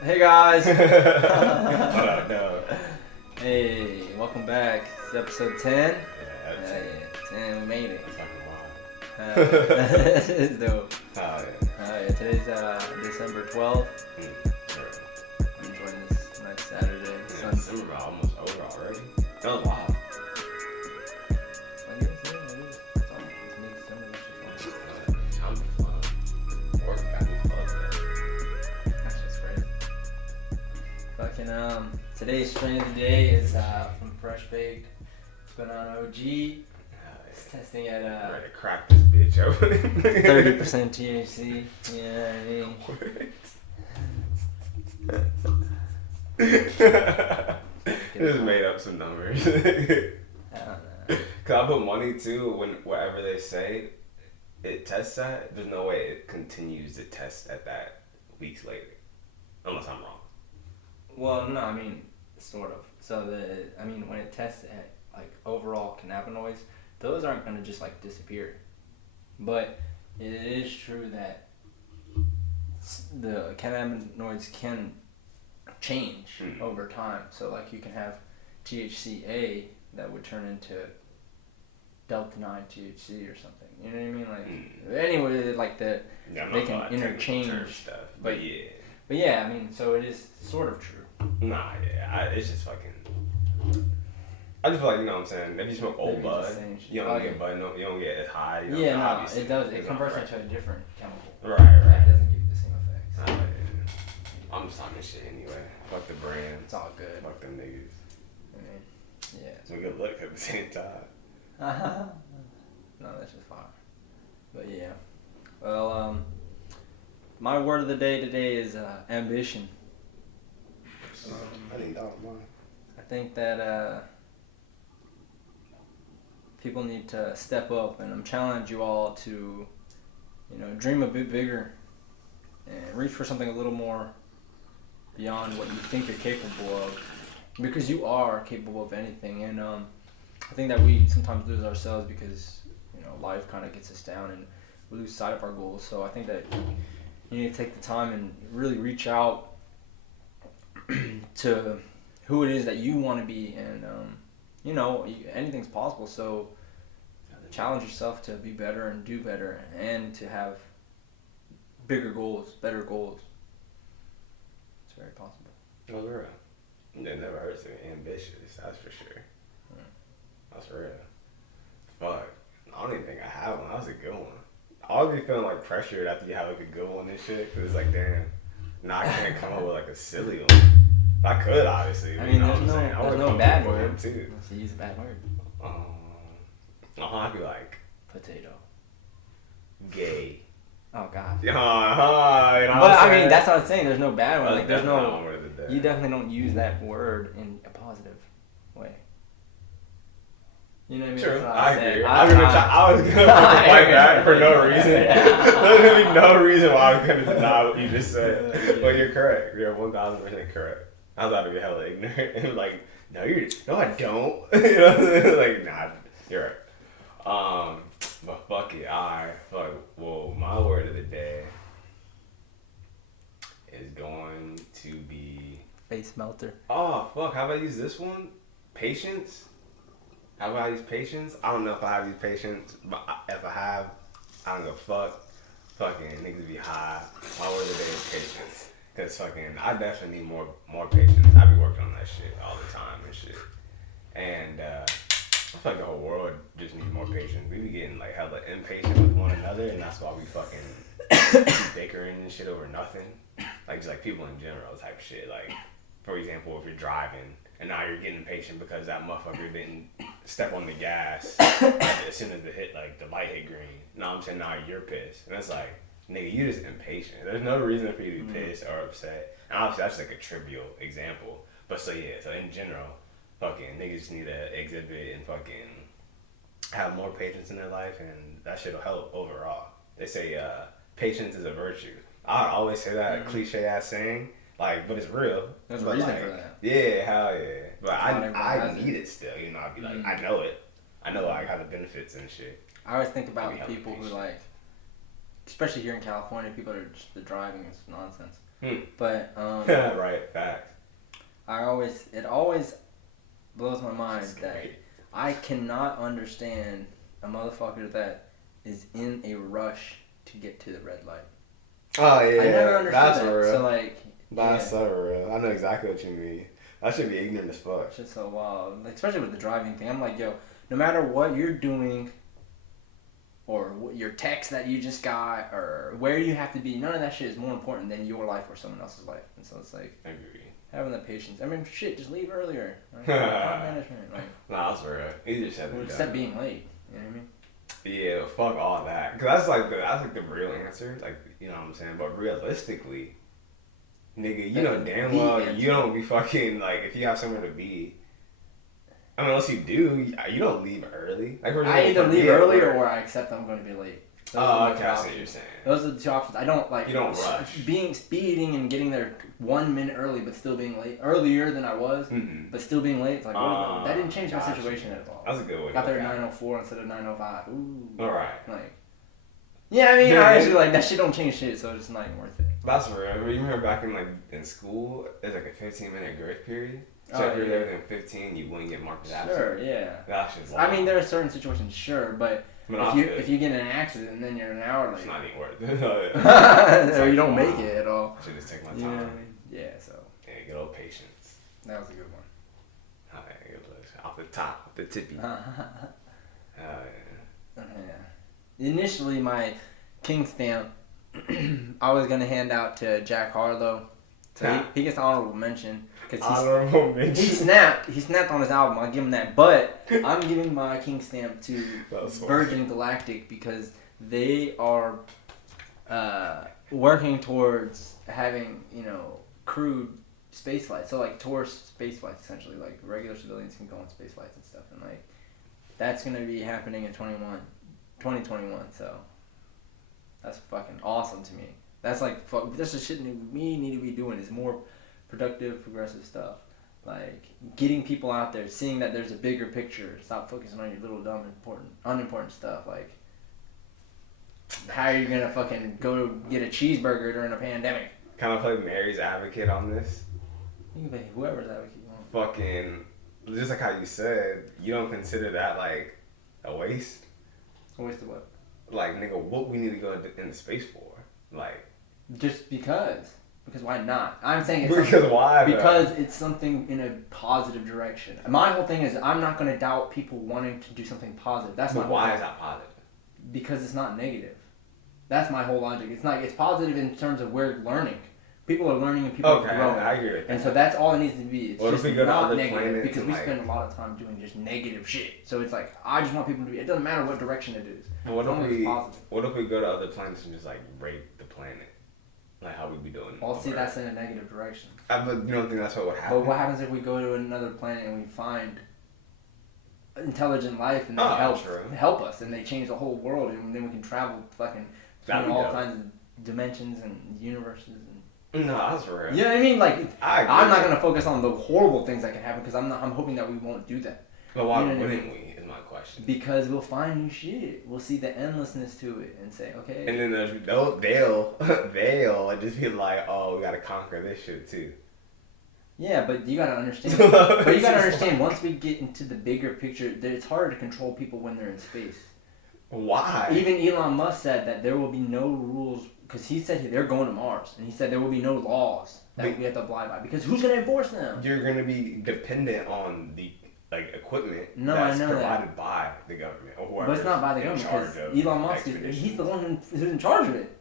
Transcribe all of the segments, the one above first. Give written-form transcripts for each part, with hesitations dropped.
Hey guys! No. Hey, welcome back. It's episode 10. Yeah, that's it. 10, we made it. That's like a lot. It's dope. Oh, yeah. Today's December 12th. Right. I'm enjoying this nice Saturday. Yeah, December almost over already. That was wild. I guess, yeah, it is. It's mid-December, which is fun. Time to fun. Work got me fucked up. That's just great. Today's strain of the day is from Fresh Baked. It's been on OG. It's testing at Ready to crack this bitch open. 30% THC. Yeah, I mean. Just made up some numbers. I don't know. Cause I put money too when whatever they say it tests at, there's no way it continues to test at that weeks later. Unless I'm wrong. Well, no, I mean, sort of. So when it tests at like overall cannabinoids, those aren't gonna just like disappear. But it is true that the cannabinoids can change over time. So like you can have THCA that would turn into Delta 9 THC or something. You know what I mean? Like anyway, like they can interchange stuff. But yeah, I mean, so it is sort of true. Nah, yeah, it's just fucking. I just feel like, you know what I'm saying. If you smoke old bud, you don't get bud, you don't get as high. You know, Yeah, no, obviously, it does. It converts into a different chemical. Right. That doesn't give you the same effects. Nah, yeah. I'm just talking shit anyway. Fuck the brand. It's all good. Fuck them niggas. I mean, yeah. It's a good look at the same time. No, that's just fine. But yeah. Well, my word of the day today is ambition. I think that was mine. I think that people need to step up, and I'm challenging you all to, dream a bit bigger and reach for something a little more beyond what you think you're capable of, because you are capable of anything. And I think that we sometimes lose ourselves because life kind of gets us down and we lose sight of our goals. So I think that you need to take the time and really reach out to who it is that you want to be, and anything's possible. So challenge yourself to be better and do better, and to have bigger goals, better goals. It's very possible. Oh, real. It never hurts to be ambitious, that's for sure. That's real. Fuck. I don't even think I have one. That was a good one. I always be feeling like pressured after you have like a good one and shit, because it's like, damn, now I can't come up with like a silly one. I could, obviously. I mean, there's no bad word. Too. Let's use a bad word. I'd be like, Potato. gay. Oh God. You know what But I'm I mean, that's what I'm saying. There's no bad one. Like, there's not no. one word of the day. You definitely don't use that word in a positive way. You know what I mean? True, That's what I I'm agree. saying. I was gonna fight back for no reason. There's gonna be no reason why I was gonna deny what you just said. But you're correct. You're 1,000% correct. I was about to be hella ignorant and like, no, I don't. You know, like, nah, you're right. But fuck it, alright. Fuck. Well, my word of the day is going to be Face melter. Oh fuck! How about I use this one? Patience. How about I use patience? I don't know if I have these patience, but if I have, I don't give a fuck. Fucking niggas be high. My word of the day is patience. Cause fucking, I definitely need more patience. I be working on that shit all the time and shit. And I feel like the whole world just needs more patience. We be getting like hella impatient with one another, and that's why we fucking keep bickering and shit over nothing. Like just like people in general type shit. Like, for example, if you're driving and now you're getting impatient because that motherfucker didn't step on the gas as soon as the light hit green. Now I'm saying now you're pissed, and it's like, nigga, you just impatient. There's no reason for you to be pissed or upset. And obviously that's like a trivial example, but so in general, fucking niggas just need to exhibit and fucking have more patience in their life, and that shit'll help overall. They say patience is a virtue. I always say that cliche ass saying, like, but it's real. There's a reason for that. Yeah, hell yeah. But I need it still. I'd be like, I know it. I know like how the benefits and shit. I always think about people who like, especially here in California, people are just the driving is nonsense. But right, facts. it always blows my mind that I cannot understand a motherfucker that is in a rush to get to the red light. Oh yeah, I never understood that's that. real. So like, That's so real. I know exactly what you mean. That should be ignorant as fuck. Shit's so wild, like, especially with the driving thing. I'm like, yo, no matter what you're doing, or your text that you just got, or where you have to be, none of that shit is more important than your life or someone else's life. And so it's like, I agree. having the patience. I mean, shit, just leave earlier. Like, time management. Like, Nah, that's real. Easier said than done. Except being late. You know what I mean? Yeah, fuck all that. Cause that's like the real answer. Like, you know what I'm saying? But realistically, nigga, you know damn well you don't be fucking, like, if you have somewhere to be. I mean, unless you do, you don't leave early. Like, I either leave early or I accept I'm going to be late. Oh, okay, I see what you're saying. Those are the two options. I don't like. You don't rush. Speeding and getting there 1 minute early, but still being late. Earlier than I was, but still being late. It's like, that didn't change my situation at all. That's a good way. Got there at 9:04 instead of 9:05. Ooh. All right. Like. Yeah, I mean, I actually, like, that shit don't change shit, so it's not even worth it. That's real. You remember back in school, there's like a 15-minute grace period. So if you're there within 15, you wouldn't get marked as absent. Sure, yeah. That's just wild. I mean, there are certain situations, sure, but if you get in an accident and then you're an hour late, it's not even worth it. or you don't make it at all. I should just take my time. Yeah, so. Yeah, good old patience. That was a good one. Oh, yeah, good look. Off the top, off the tippy. Yeah. Initially, my king stamp, I was gonna hand out to Jack Harlow, so he gets the honorable mention. Honorable mention. He snapped on his album. I'll give him that. But I'm giving my king stamp to Virgin Galactic because they are working towards having, crewed space flights. So like tourist space flights, essentially, like regular civilians can go on space flights and stuff, and like that's gonna be happening in 2021. So that's fucking awesome to me. That's like that's the shit we need to be doing is more productive, progressive stuff. Like getting people out there, seeing that there's a bigger picture. Stop focusing on your little dumb unimportant stuff. Like how are you gonna fucking go get a cheeseburger during a pandemic? Kind of play Mary's advocate on this. You can play whoever's advocate you want. Fucking, just like how you said, you don't consider that like a waste. A waste of what? Like, nigga, what we need to go into space for? Like, just because. Because why not? I'm saying it's because it's something in a positive direction. My whole thing is I'm not going to doubt people wanting to do something positive. That's my why is that positive? Because it's not negative. That's my whole logic. It's positive in terms of we're learning. People are learning and people are growing. I agree with that. And so that's all it needs to be. It's just not negative because we like, spend a lot of time doing just negative shit. So it's like I just want people to be. It doesn't matter what direction it is. What if we go to other planets and just like rape the planet? Like how we be doing. Well, see, that's in a negative direction. But you don't think that's what would happen? But what happens if we go to another planet and we find intelligent life and they help us and they change the whole world and then we can travel fucking between all kinds of dimensions and universes and. No, that's real. You know what I mean? Like I'm not gonna focus on the horrible things that can happen because I'm hoping that we won't do that. But why wouldn't we? Is my question. Because we'll find new shit. We'll see the endlessness to it and say, okay. And then they'll just be like, oh, we gotta conquer this shit too. Yeah, but you gotta understand. Once we get into the bigger picture, that it's harder to control people when they're in space. Why? Even Elon Musk said that there will be no rules because he said they're going to Mars, and he said there will be no laws that we have to abide by because who's gonna enforce them? You're gonna be dependent on the equipment that's provided by the government or whoever. But it's not by the government because Elon Musk he's the one who's in charge of it,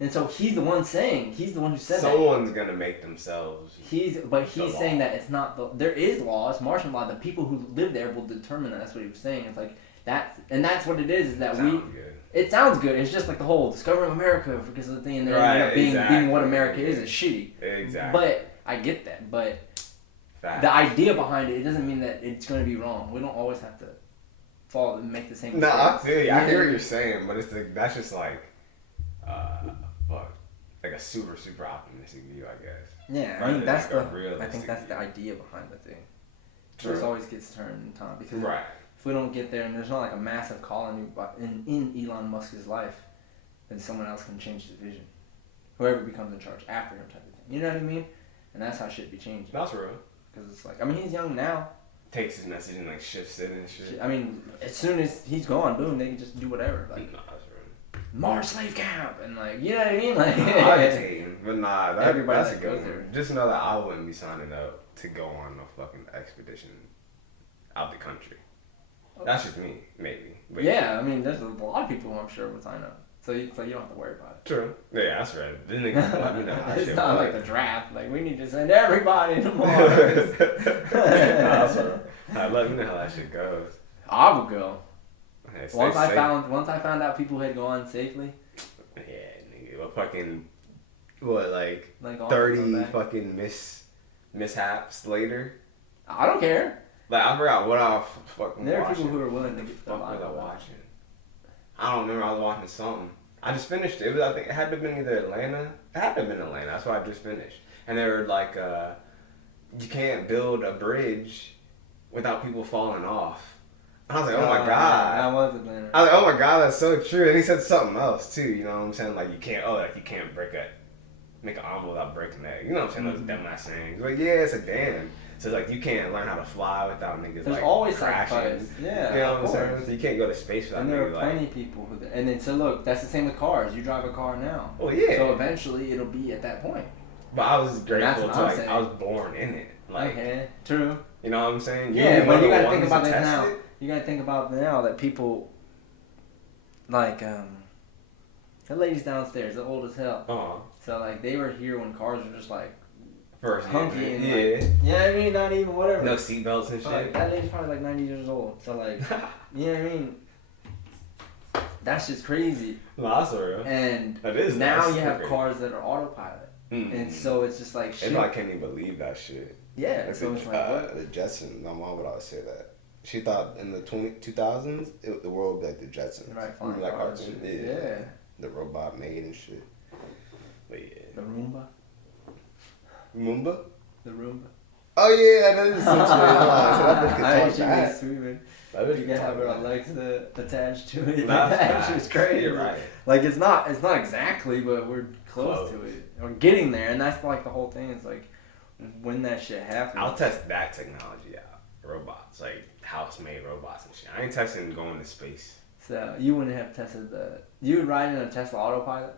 and so he's the one who said someone's gonna make themselves. He's saying that it's not there is laws, Martian law. The people who live there will determine that. That's what he was saying. It's like that's what it is that good. It sounds good. It's just like the whole discovering America because of the thing, and then being what America is shitty. Exactly. But I get that. But the idea behind it doesn't mean that it's going to be wrong. We don't always have to follow and make the same mistakes. No, I feel you. I hear what you're saying, but that's just like, like a super super optimistic view, I guess. Yeah, I mean that's I think that's the idea behind the thing. True. This always gets turned in time because. Right. If we don't get there and there's not like a massive colony in Elon Musk's life, then someone else can change the vision. whoever becomes in charge after him type of thing. You know what I mean? And that's how shit be changing. That's real. Because it's like, I mean, he's young now. Takes his message and like shifts it and shit. I mean, as soon as he's gone, boom, they can just do whatever. Like, Nah, that's real. Mars slave camp, and like, you know what I mean? Like, I take him, but nah, everybody that's a good goes one. there. Just know that I wouldn't be signing up to go on a fucking expedition out the country. That's just me, maybe. But yeah, I mean, there's a lot of people who I'm sure would sign up. So you don't have to worry about it. True. Yeah, that's right. This nigga let me know how It's shit not work. like the draft. Like, we need to send everybody to Mars. That's right. Let me know how that shit goes. I would go. Hey, stay Once I safe. found out people had gone safely. Yeah, nigga. What fucking, like Like 30 fucking mishaps later? I don't care. Like, I forgot what I fucking There are watching. people who are willing to get the What the fuck was I life. watching? I don't remember. I was watching something. I just finished it. I think it had to have been either Atlanta. It had to have been Atlanta. That's why I just finished. And they were like, you can't build a bridge without people falling off. And I was like, oh my God. That was Atlanta. I was like, oh my God, that's so true. And he said something else too. You know what I'm saying? Like, you can't make an omelet without breaking that. You know what I'm saying? Those dumbass sayings. Like, yeah, it's a dam. So like, you can't learn how to fly without niggas There's like always crashing. sacrifice. Yeah, You know of what I'm saying? course. So you can't go to space without And there are niggas plenty like. of people who. And then so look, that's the same with cars. You drive a car now. Well, yeah. So eventually it'll be at that point. But I was grateful what to I'm like saying. I was born in it. Like, Okay, true. you know what I'm saying? Yeah, You're but you one of gotta the think ones about to this test now. it. You gotta think about now that people, like, the ladies downstairs, they're old as hell. So like they were here when cars were just like First, hunky and yeah. like, you know what I mean? Not even whatever. No seatbelts and shit. Like, that lady's probably like 90 years old. So like, you know what I mean? That's just crazy. No, that's real. And That is. now that's you have crazy. cars that are autopilot, and so it's just like shit. They probably can't even believe that shit. Yeah, Like so it's like what? the Jetsons. My mom would always say that. She thought in the 2000s, the world would be like the Jetsons. Right, flying Remember that cars cartoon? and shit. Yeah. The robot made and shit. But yeah. The Roomba. Moomba? The Roomba. Oh yeah, that is so true. I I ain't she was sweet. That You can have her Alexa attached to it. That's That shit's facts. crazy. You're right. Like it's not exactly, but we're close to it. We're getting there, and that's like the whole thing. It's like when that shit happens. I'll test that technology out. Robots, like house-made robots and shit. I ain't testing going to space. So you wouldn't have tested you would ride in a Tesla autopilot?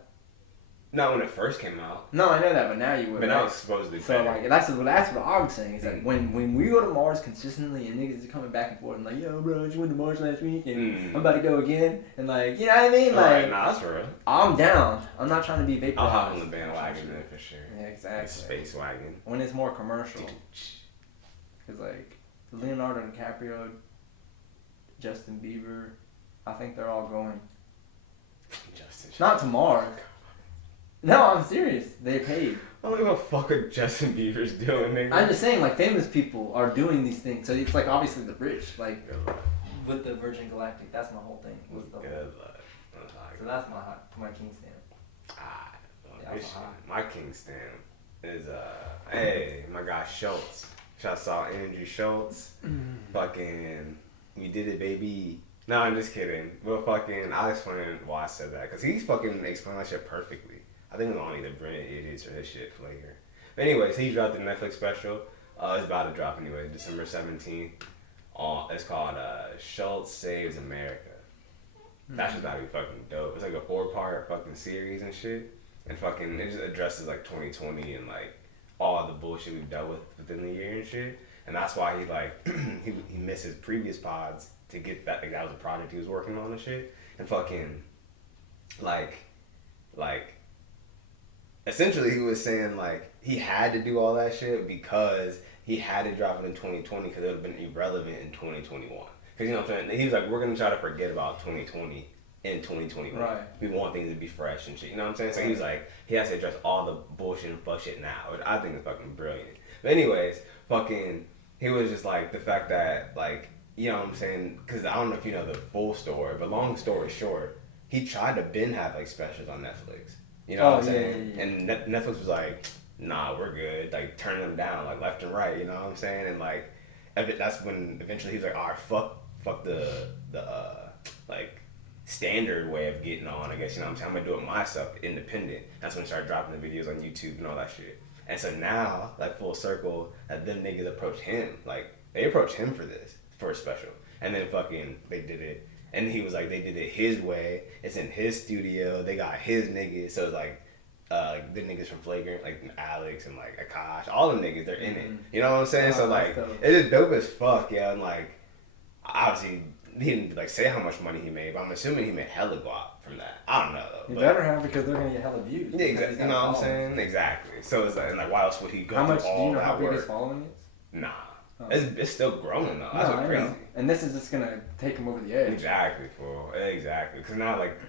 Not when it first came out, No, I know that, but now you would. but right? now it's supposedly So better. like that's what I was saying. Is that when we go to Mars consistently and niggas are coming back and forth and like, yo, bro, you went to Mars last week and I'm about to go again and like, you know what I mean? Like, Alright, nah, that's real. I'm down. I'm not trying to be vaporized. I'll hop on the bandwagon then for sure. Yeah, Like exactly. space wagon. When it's more commercial, because like Leonardo DiCaprio, Justin Bieber, I think they're all going. Justin. Not to Mars. No, I'm serious. They paid. I don't give a fuck what Justin Bieber's doing, nigga. I'm just saying, like, famous people are doing these things. So it's like obviously the rich, like Good luck. with the Virgin Galactic. That's my whole thing. Was the Good luck. So that's my king stamp. Yeah, Good that's shit. hot. My king stamp is hey, my guy Schulz. Shouts out Andrew Schulz. Fucking, we did it, baby. No, I'm just kidding. But fucking, I'll explain why I said that. Because he's fucking explained that shit perfectly. I think it's on either Brilliant Idiots or his shit flavor. But anyways, he dropped the Netflix special. It's about to drop anyway, December 17th. It's called Schulz Saves America. That shit's about to be fucking dope. It's like a 4-part fucking series and shit. And fucking, it just addresses like 2020 and like all the bullshit we've dealt with within the year and shit. And that's why he like, he missed his previous pods to get that. Like, that was a project he was working on and shit. And fucking, like, essentially he was saying like he had to do all that shit because he had to drop it in 2020 because it would have been irrelevant in 2021. Because, you know what I'm saying? He was like, we're going to try to forget about 2020 in 2021. Right. We want things to be fresh and shit. You know what I'm saying? So he was like, he has to address all the bullshit and fuck shit now, which I think is fucking brilliant. But anyways, fucking, he was just like, the fact that, like, you know what I'm saying? Because I don't know if you know the full story, but long story short, he tried to have like specials on Netflix. You know what I'm saying? Yeah. And Netflix was like, nah, we're good. Like, turning them down, like, left and right. You know what I'm saying? And, like, that's when eventually he was like, all right, fuck the like, standard way of getting on, I guess, you know what I'm saying? I'm gonna do it myself, independent. That's when I started dropping the videos on YouTube and all that shit. And so now, like, full circle, that them niggas approach him. Like, they approached him for a special. And then fucking, they did it. And he was like, they did it his way. It's in his studio. They got his niggas. So it's like, the niggas from Flagrant, like Alex and like Akash, all them niggas, they're in it. You know what I'm saying? So like, it's just dope as fuck, yeah. And like, obviously, he didn't like say how much money he made, but I'm assuming he made hella guap from that. I don't know though. You better have, because they're gonna get hella views. Yeah, exactly. You know what I'm saying? Exactly. So it's like, and like, why else would he go through all do you know that how big work? his following is? Nah. Oh. It's still growing though. That's what crazy. Know. And this is just gonna take him over the edge. Exactly, fool. Exactly. Because now, like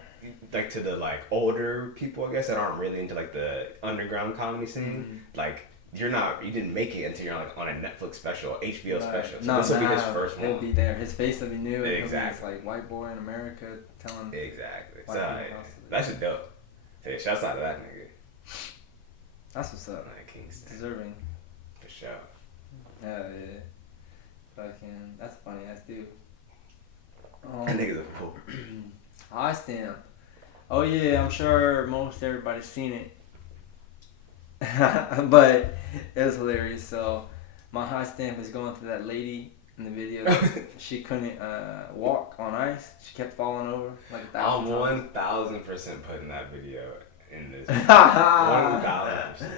to the like older people, I guess, that aren't really into like the underground comedy scene, like you didn't make it until you're like on a Netflix special, HBO special. So this will be his first one. He'll be there. His face will be new. Exactly. It's like white boy in America telling. Exactly. So that's just dope. So yeah, shouts out to that nigga. That's what's up. Like Kingston. Deserving. For sure. Hell yeah. Fucking, that's a funny ass dude. That nigga's a fool. High stamp. Oh yeah, I'm sure most everybody's seen it. But it was hilarious. So my high stamp is going to that lady in the video. She couldn't walk on ice. She kept falling over like 1,000 I'm 1,000% putting that video in this. 1,000%.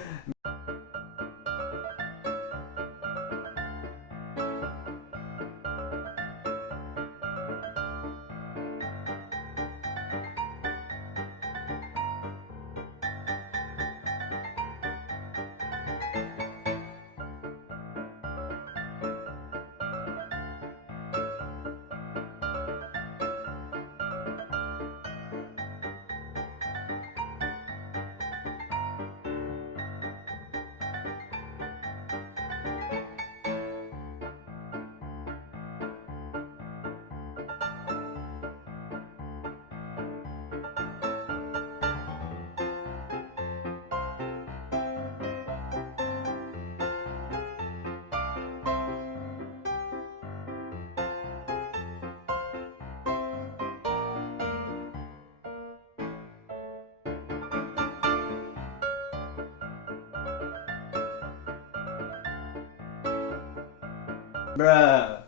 Bruh.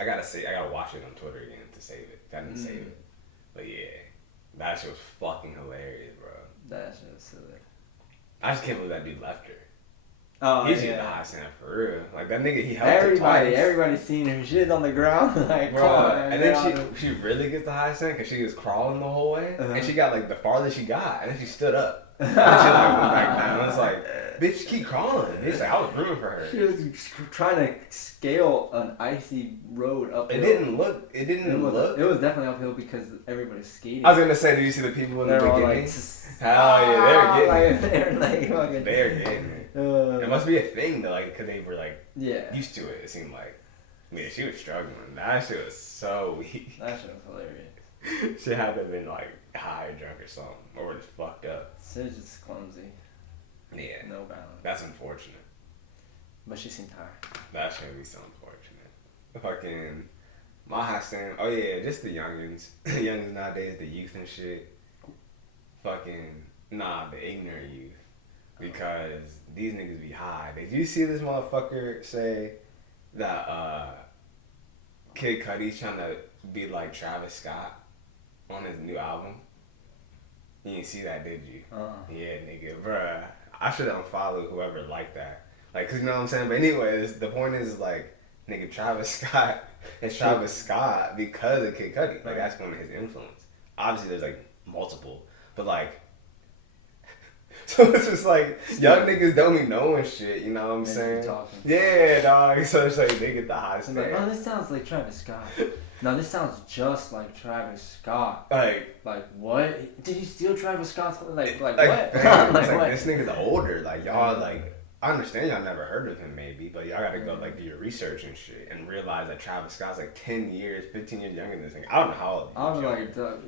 I gotta watch it on Twitter again to save it. I didn't save it. But yeah, that shit was fucking hilarious, bro. That shit was silly. I just can't believe that dude left her. Oh, He's getting the high stand for real. Like that nigga, he helped her twice. Everybody's seen her. She's on the ground, like, bro. And then she really gets the high stand because she was crawling the whole way, and she got like the farthest she got, and then she stood up, and she like went back down. It's like, bitch, keep crawling. It's like I was rooting for her. She was trying to scale an icy road uphill. It didn't look. It was definitely uphill because everybody's skating. I was gonna say, did you see the people in the beginning? Hell yeah, they're getting it. They're getting it. It must be a thing though, like, cause they were like used to it. It seemed like, yeah, she was struggling. That shit was so weak. That shit was hilarious. She had to have been like high or drunk or something, or just fucked up. She's just clumsy. Yeah. No balance. That's unfortunate. But she seemed tired. That should be so unfortunate. Fucking my high stand. Oh yeah, just the youngins. Youngins nowadays, the youth and shit. Fucking the ignorant youth. Because these niggas be high. Did you see this motherfucker say that Kid Cudi's trying to be like Travis Scott on his new album? You didn't see that, did you? Yeah, nigga, bruh. I should have unfollowed whoever liked that. Like, cause you know what I'm saying? But anyways, the point is like, nigga, Travis Scott is Travis Scott because of Kid Cudi. Like, that's one of his influence. Obviously, there's like multiple, but like, so it's just like, young niggas don't be knowing shit, you know what I'm saying? Yeah, dog. So it's like, they get the high stand. Like, oh, this sounds like Travis Scott. No, this sounds just like Travis Scott. Like what? Did he steal Travis Scott's? Like what? This nigga's older. Like, y'all, like, I understand y'all never heard of him maybe, but y'all gotta go like do your research and shit and realize that Travis Scott's like 10 years, 15 years younger than this nigga. I don't know how old I was like,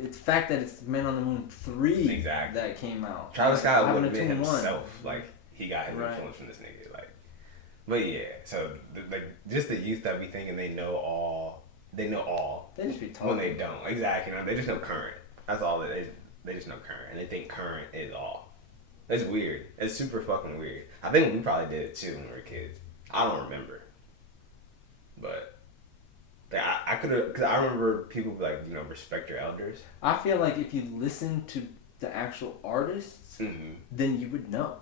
it's the fact that it's Man on the Moon 3 that came out. Travis Scott would have been himself. Like, he got his influence from this nigga. Like, but yeah, so like just the youth that be thinking they know all they know all. They just be talking. When they don't. Exactly. You know, they just know current. That's all they just know current. And they think current is all. It's weird. It's super fucking weird. I think we probably did it too when we were kids. I don't remember. But I could have, because I remember people be like, you know, respect your elders. I feel like if you listen to the actual artists, then you would know.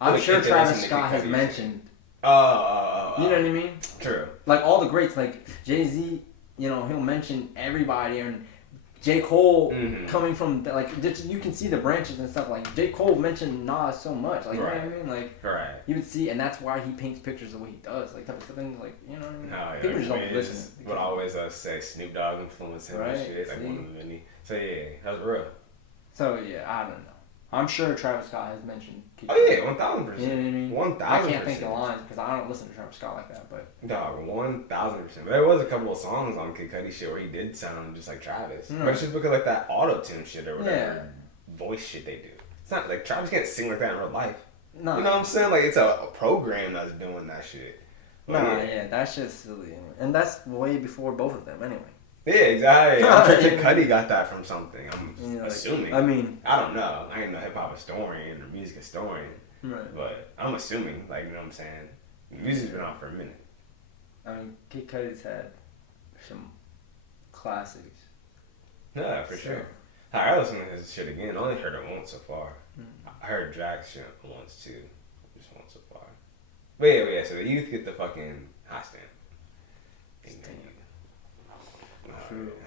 I'm sure Travis Scott has mentioned. You know what I mean? True. Like all the greats, like Jay-Z, you know, he'll mention everybody, and J. Cole coming from, like, you can see the branches and stuff. Like, J. Cole mentioned Nas so much. Like, you know what I mean? Like, you would see, and that's why he paints pictures the way he does. Like, type of stuff. And, like, you know what I mean? No, people just don't listen. What I always say, Snoop Dogg influenced him and shit. Like, one of the many. So, yeah, that was real. So, yeah, I don't know. I'm sure Travis Scott has mentioned. Oh, yeah, 1,000%. You know what I mean? 1,000%. I can't think of lines because I don't listen to Travis Scott like that, but. Dog, 1,000%. There was a couple of songs on Kid Cudi shit where he did sound just like Travis. But it's just because, like, that auto-tune shit or whatever voice shit they do. It's not, like, Travis can't sing like that in real life. No. You know what I'm saying? Like, it's a program that's doing that shit. But that's just silly. And that's way before both of them, anyway. Yeah, exactly. I'm sure Kid Cudi got that from something. I'm assuming. I mean, I don't know. I ain't no hip hop historian or music historian. Right. But I'm assuming, like, you know what I'm saying? Music's been out for a minute. I mean, Kid Cudi's had some classics. Yeah, for sure. I listened to his shit again. I only heard it once so far. I heard Jack's shit once too. Just once so far. But yeah, so the youth get the fucking hot stamp.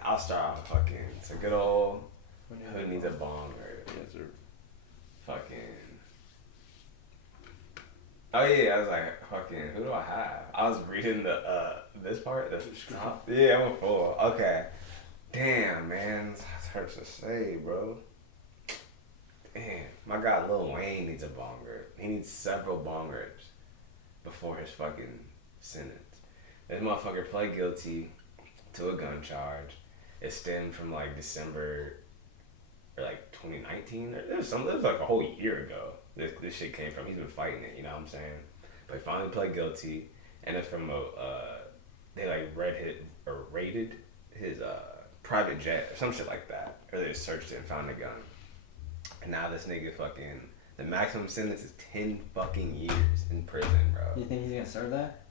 I'll start off fucking. It's a good old. Who needs a bong or fucking. Oh yeah, I was like, fucking. Who do I have? I was reading the this part. Yeah, I'm a fool. Okay. Damn, man, it hurts to say, bro. Damn, my guy Lil Wayne needs a bong rip. He needs several bong rips before his fucking sentence. This motherfucker pled guilty to a gun charge. It stemmed from like December or like 2019. It was like a whole year ago. This shit came from. He's been fighting it, you know what I'm saying? But he finally pled guilty, and it's from they like raided his private jet or some shit like that, or they just searched it and found a gun. And now this nigga fucking, the maximum sentence is 10 fucking years in prison, bro. You think he's gonna serve that?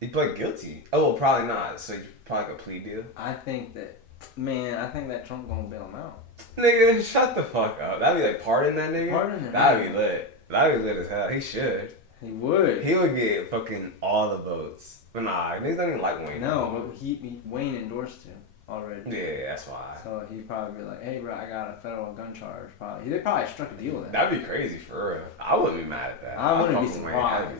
He pled guilty. Oh, well, probably not. So probably like a plea deal. I think that Trump gonna bail him out. Nigga, shut the fuck up. That'd be like pardon that nigga. Pardon him. That'd be lit. That'd be lit as hell. He should. He would. He would get fucking all the votes. But nah, niggas don't even like Wayne. No, but Wayne endorsed him already. Yeah, that's why. So he'd probably be like, hey bro, I got a federal gun charge. They probably struck a deal with that. That'd be crazy for real. I wouldn't be mad at that. I wouldn't be surprised.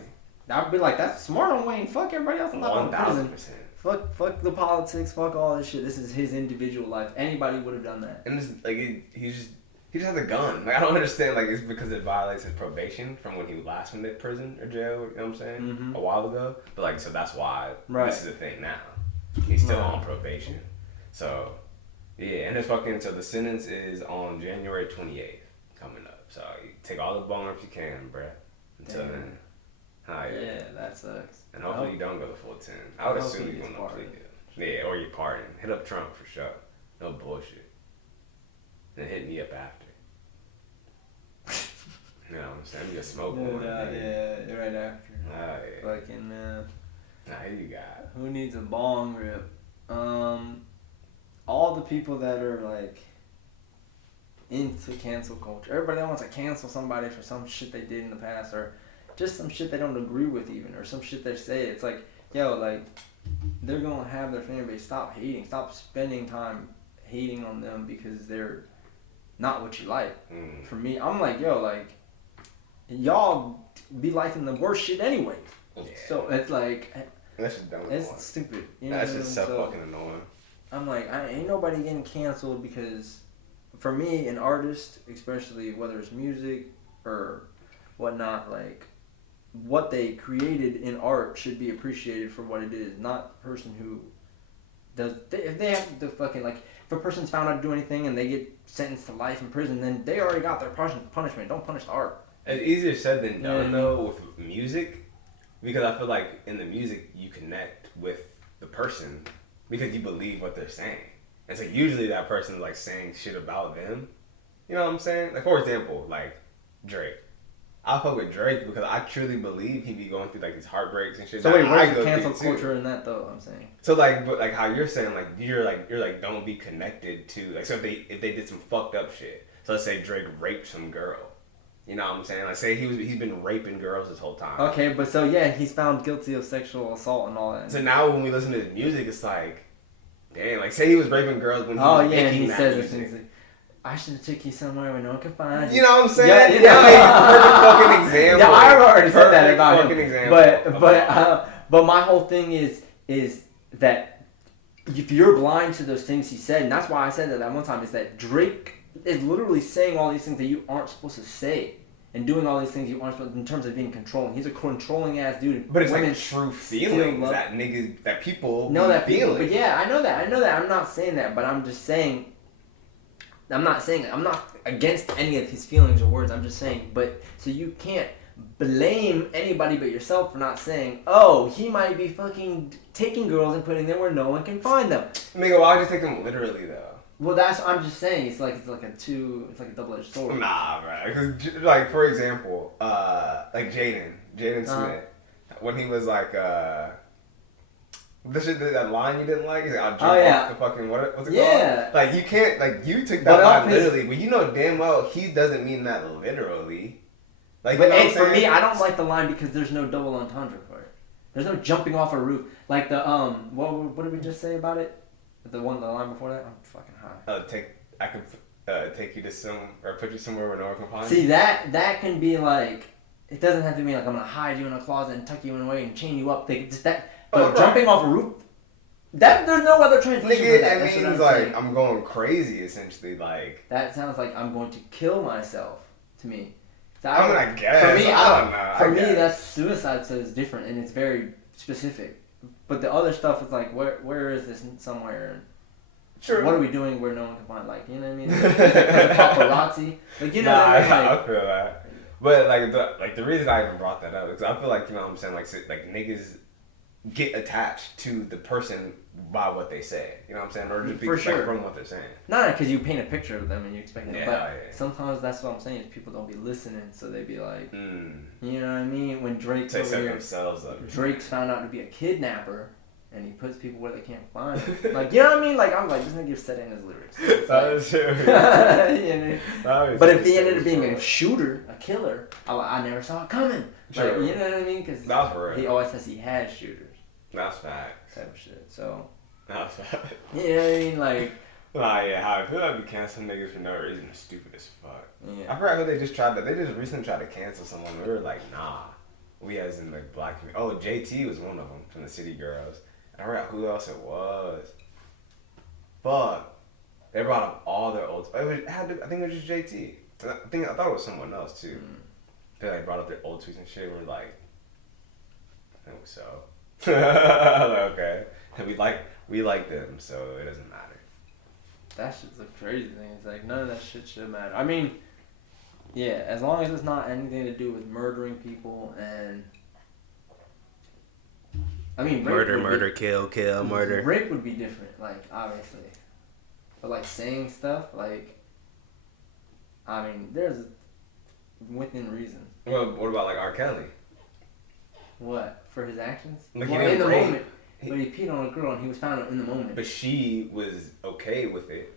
I'd be like, that's smart on Wayne. Fuck everybody else. I'm not going to prison. Fuck the politics. Fuck all this shit. This is his individual life. Anybody would have done that. And it's like he just has a gun. Like I don't understand. Like it's because it violates his probation from when he last went to prison or jail. You know what I'm saying? A while ago. But like so that's why this is the thing now. He's still on probation. So yeah, and so the sentence is on January 28th coming up. So you take all the bong rips you can, bruh. Until then. Yeah, that sucks. And hopefully you don't go to full 10. I would assume you're going to plea deal. Yeah, or you pardon. Hit up Trump for sure. No bullshit. Then hit me up after. You know what I'm saying? I'm just smoking one. Yeah, right after. Oh, yeah. Fucking, Nah, who you got? Who needs a bong rip? All the people that are, like, into cancel culture. Everybody that wants to cancel somebody for some shit they did in the past, or just some shit they don't agree with even, or some shit they say. It's like, yo, like, they're gonna have their fan base. Stop hating. Stop spending time hating on them because they're not what you like. For me, I'm like, yo, like, y'all be liking the worst shit anyway. Yeah. So it's like, that's just dumb. It's stupid. You know that's just so fucking annoying. I'm like, ain't nobody getting canceled because, for me, an artist, especially whether it's music or whatnot, like, what they created in art should be appreciated for what it is, not the person who does. If they have to fucking, like, if a person's found out to do anything and they get sentenced to life in prison, then they already got their punishment. Don't punish the art. It's easier said than done, though, with music, because I feel like in the music you connect with the person because you believe what they're saying. And so usually that person's like saying shit about them. You know what I'm saying? Like for example, like Drake. I fuck with Drake because I truly believe he be going through like these heartbreaks and shit. So wait, where's the cancel culture in that though? I'm saying. So like, but like how you're saying, like you're like don't be connected to like so if they did some fucked up shit. So let's say Drake raped some girl. You know what I'm saying? Like say he's been raping girls this whole time. Okay, but so yeah, he's found guilty of sexual assault and all that. So now when we listen to his music, it's like, damn, like say he was raping girls when he was making that music. I should take you somewhere where no one can find you. You know what I'm saying? Yeah, perfect fucking example. Yeah, I already said that about him. Example. But my whole thing is that if you're blind to those things he said, and that's why I said that one time, is that Drake is literally saying all these things that you aren't supposed to say, and doing all these things you aren't supposed to, in terms of being controlling. He's a controlling ass dude. But it's like true feelings that niggas, that people know that feeling. But yeah, I know that. I'm not saying that, but I'm just saying. I'm not against any of his feelings or words. I'm just saying, but so you can't blame anybody but yourself for not saying, oh, he might be fucking taking girls and putting them where no one can find them. Nigga, why would you take them literally though? Well, I'm just saying, it's like a double-edged sword. Nah, bro. Because like for example, like Jaden Smith, when he was like this is that line you didn't like. He's like, I'll jump off the fucking what's it called? Like you can't like you took that line literally, but you know damn well he doesn't mean that literally. Like, but you know what I'm for saying? me, I don't like the line because there's no double entendre for it. There's no jumping off a roof like the what did we just say about it? The line before that. I'm fucking high. I could take you to or put you somewhere where no one can find you. See you. that can be like it doesn't have to be like I'm gonna hide you in a closet and tuck you away and chain you up. Jumping off a roof, there's no other translation for that. It means like I'm going crazy, essentially. Like that sounds like I'm going to kill myself to me. So I guess. For me, I don't know. For me, that's suicide. So it's different and it's very specific. But the other stuff is like, where is this somewhere? Sure. What are we doing where no one can find? Like, you know what I mean? Like paparazzi. Like, you know what I mean? Like, I feel that. But like the reason I even brought that up is I feel like, you know what I'm saying, like niggas get attached to the person by what they say, you know what I'm saying, or just be from what they're saying. Not because you paint a picture of them and you expect them, but sometimes that's what I'm saying is people don't be listening, so they be like, you know what I mean? When Drake's they set themselves up. Drake's found out to be a kidnapper, and he puts people where they can't find him. Like, you know what I mean? Like, I'm like, this nigga said in his lyrics. That is true. You know? But if he ended up being a shooter, a killer, I never saw it coming. Like, you know what I mean? Because he always says he had shooters. That's facts. Type of shit. So. That's facts. You know what I mean? Like. Nah, yeah. How I feel like we cancel niggas for no reason is stupid as fuck. Yeah. I forgot who they just recently tried to cancel someone. We were like, nah. We as in like black community. Oh, JT was one of them from the City Girls. I forgot who else it was. Fuck. They brought up all their old. I think it was just JT. I thought it was someone else too. They like brought up their old tweets and shit. We're like, I think so. Okay. We like them, so it doesn't matter. That shit's a crazy thing. It's like none of that shit should matter. I mean, yeah, as long as it's not anything to do with murdering people and. I mean, murder, kill, murder. Rape would be different, like obviously, but like saying stuff, like. I mean, there's within reason. Well, what about like R. Kelly? What for his actions? Like well, in the moment. But he peed on a girl and he was found in the moment. But she was okay with it,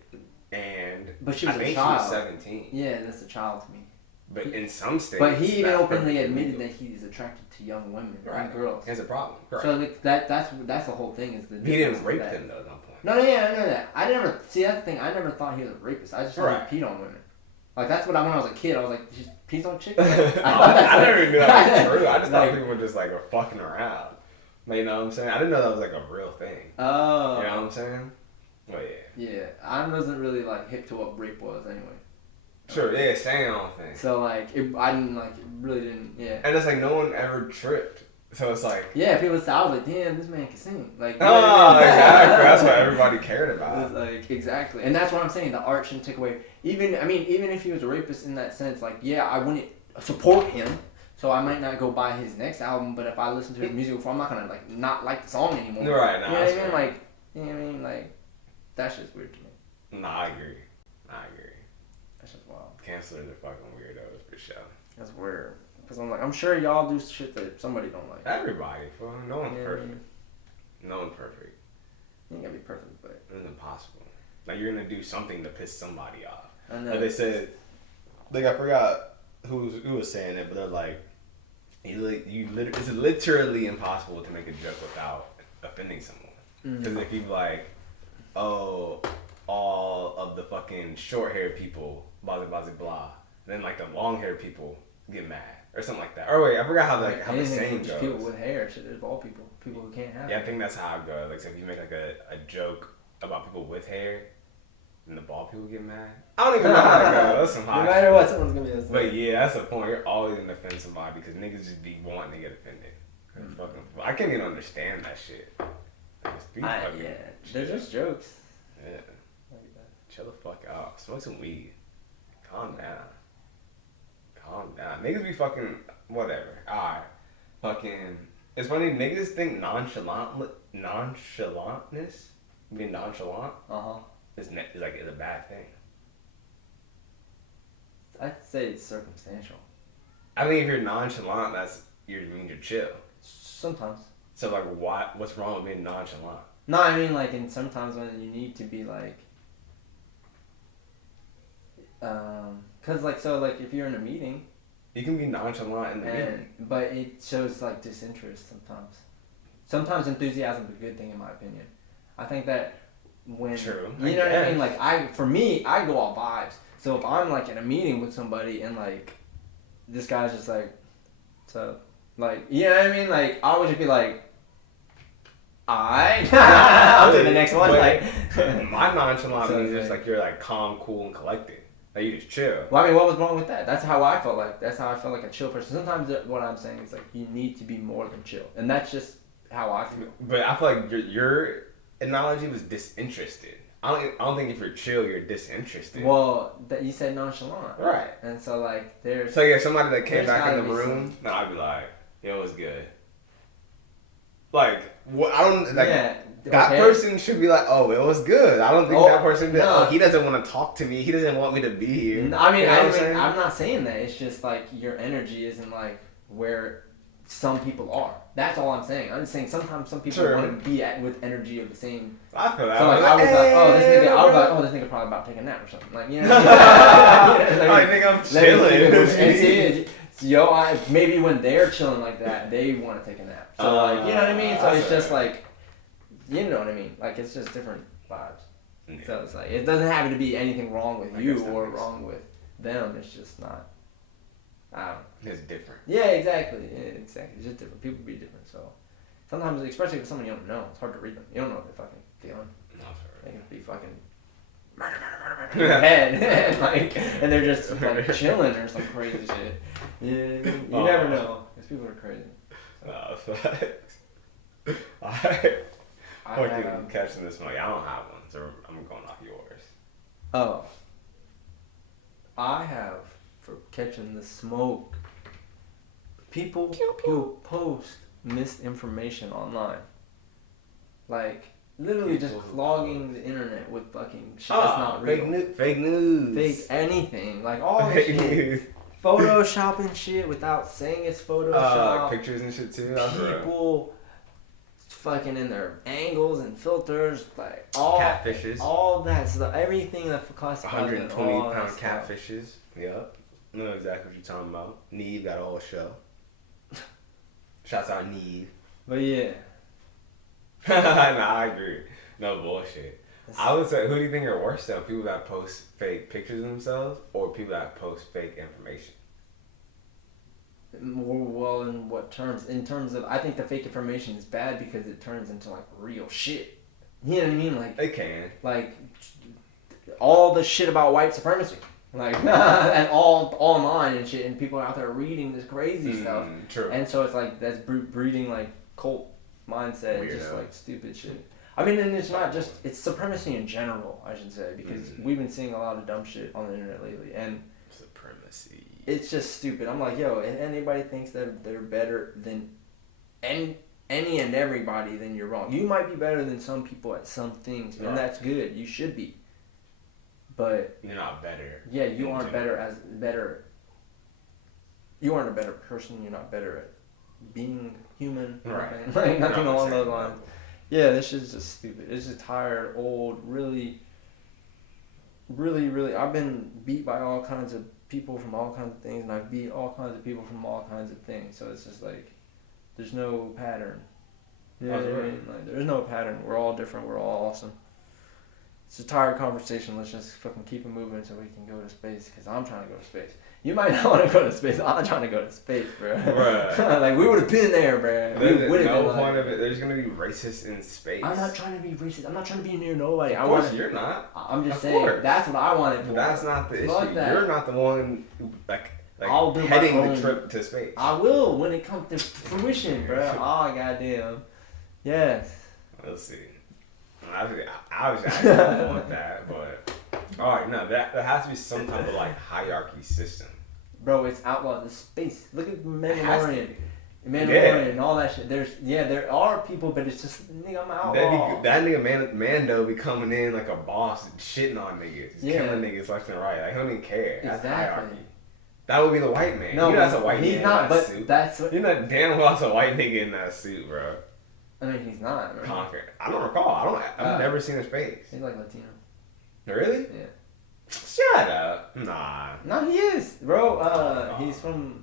and but she was I think child. she was 17. Yeah, that's a child to me. But in some states, but he even openly admitted that he's attracted to young women, young girls. He has a problem. Correct. So like, that's the whole thing is the. He didn't rape them though at that point. No, yeah, I know that. I never see that's the thing. I never thought he was a rapist. I just thought he peed on women. Like that's what when I was a kid. I was like, he pees on chicks. I never even knew that was true. I just thought people were just like fucking around. You know what I'm saying? I didn't know that was like a real thing. Oh. You know what I'm saying? Well, yeah. Yeah, I wasn't really like hip to what rape was anyway. Sure, yeah, saying all things. So like, I didn't like, it really didn't, yeah. And it's like no one ever tripped. So it's like. Yeah, people say, I was like, damn, this man can sing. Like. Oh, exactly. That's what everybody cared about. It's like, exactly. And that's what I'm saying. The art shouldn't take away. Even if he was a rapist in that sense, like, yeah, I wouldn't support him. So I might not go buy his next album, but if I listen to his music before, I'm not gonna like not like the song anymore. Right, you know what I mean? Like, you know what I mean? Like, that's just weird to me. Nah, I agree. That's just wild. Cancelers are fucking weirdos for sure. That's weird. Because I'm sure y'all do shit that somebody don't like. Everybody, no one's perfect. No one's perfect. You ain't gotta be perfect, but it's impossible. Like you're gonna do something to piss somebody off. I know. Like they said, like I forgot who was saying it, but they're like, it's literally impossible to make a joke without offending someone. Because if you like, oh, all of the fucking short haired people, blah blah blah blah, then like the long haired people get mad or something like that. Or wait, I forgot how the saying goes. People with hair, shit, there's bald people who can't have. Yeah, I think that's how it goes. Like, so if you make like a joke about people with hair, and the bald people get mad. I don't even know how to go. That's some hot no matter shit. what, someone's gonna be listening. But yeah, that's the point. You're always gonna offend somebody because niggas just be wanting to get offended. I can't even understand that shit. They're just jokes. Yeah. Chill the fuck out. Smoke some weed. Calm down. Niggas be fucking whatever. Alright. Fucking. It's funny. Niggas think nonchalantness, being nonchalant, is a bad thing. I'd say it's circumstantial. I think if you're nonchalant, you mean you're chill. Sometimes. So like, what's wrong with being nonchalant? No, I mean like, in sometimes when you need to be like, cause like if you're in a meeting, you can be nonchalant in the meeting, but it shows like disinterest sometimes. Sometimes enthusiasm is a good thing in my opinion. I think that when true, you know what I mean, like I go all vibes. So if I'm like in a meeting with somebody and like this guy's just like, so like, you know what I mean, like I would just be like, I'll do the next one. Like my nonchalant means just like you're like calm, cool, and collected. Like you just chill. Well, I mean, what was wrong with that? That's how I felt like. That's how I felt like a chill person. Sometimes what I'm saying is like you need to be more than chill, and that's just how I feel. But I feel like your analogy was disinterested. I don't think if you're chill, you're disinterested. Well, you said nonchalant, right? And so like there's somebody that came back in the room, then I'd be like, yo, what's good? Like what? I don't like. Yeah. That person should be like, oh, it was good. I don't think that person did. No. Oh, he doesn't want to talk to me. He doesn't want me to be here. I mean, I'm not saying that. It's just like your energy isn't like where some people are. That's all I'm saying. I'm just saying sometimes some people want to be with energy of the same. I feel that. So like I was like, oh, this nigga probably about to take a nap or something. Like, you know. I think I'm chilling. And maybe when they're chilling like that, they want to take a nap. So like, you know what I mean? So it's just like. You know what I mean? Like, it's just different vibes. Yeah. So it's like, it doesn't have to be anything wrong with you or wrong with them. It's just not, I don't know. It's different. Yeah, exactly. It's just different. People be different. So sometimes, especially with someone you don't know, it's hard to read them. You don't know what they're fucking feeling. No, they can be fucking murder in their head. Like, and they're just like chilling or some crazy shit. Yeah, you never know. These people are crazy. So. No, facts. Alright. I'm catching this one. I don't have one, so I'm going off yours. Oh. I have, for catching the smoke, people who post misinformation online. Like, literally just clogging the internet with fucking shit that's not real. Fake news. Fake anything. Like, all this shit. Photoshopping shit without saying it's Photoshop. Like pictures and shit too. People fucking in their angles and filters, like all catfishes, all that stuff, everything that classifies 120-pound catfishes. Yep, I know exactly what you're talking about. Neve got a whole show. Shouts out Neve. But yeah, nah, I agree. No bullshit. I would say, who do you think are worse though? People that post fake pictures of themselves, or people that post fake information? Well, in what terms? In terms of, I think the fake information is bad because it turns into like real shit. You know what I mean? Like it can. Like all the shit about white supremacy, like and all online and shit, and people are out there reading this crazy stuff. True. And so it's like that's breeding like cult mindset, and just like stupid shit. I mean, and it's not just, it's supremacy in general, I should say, because we've been seeing a lot of dumb shit on the internet lately, and supremacy. It's just stupid. I'm like, yo, if anybody thinks that they're better than any and everybody, then you're wrong. You might be better than some people at some things, and that's good. You should be. But you're not better. Yeah, you aren't better. You aren't a better person. You're not better at being human. Right. Like nothing along those lines. Yeah, this shit's just stupid. It's just tired, old, really. I've been beat by all kinds of people from all kinds of things, and I've beat all kinds of people from all kinds of things. So it's just like, there's no pattern. You know what I mean? Like, there's no pattern. We're all different. We're all awesome. It's a tired conversation. Let's just fucking keep it moving so we can go to space. Because I'm trying to go to space. You might not want to go to space. I'm trying to go to space, bro. Right. Like, we would have been there, bro. There's no point of it. There's going to be racists in space. I'm not trying to be racist. I'm not trying to be near nobody. Of course you're not. I'm just saying, that's what I wanted for. But that's not the issue. You're not the one who, I'll do heading the trip to space. I will when it comes to fruition, bro. Oh, goddamn. Yes. We'll see. Obviously, I don't want that, but alright, no, there has to be some type of like hierarchy system. Bro, it's outlaw the space. Look at Mandalorian and all that shit. There are people, but it's just nigga, I'm an outlaw. That nigga Mando be coming in like a boss and shitting on niggas, killing niggas left and right. Like, he don't even care. That's hierarchy. That would be the white man. No, you know that's a white man. He's not, but suit. that's you know damn well it's a white nigga in that suit, bro. I mean, he's not. Right? Conquer. I don't recall. I've never seen his face. He's like Latino. Really? Yeah. Shut up. Nah. No, he is, bro. He's from.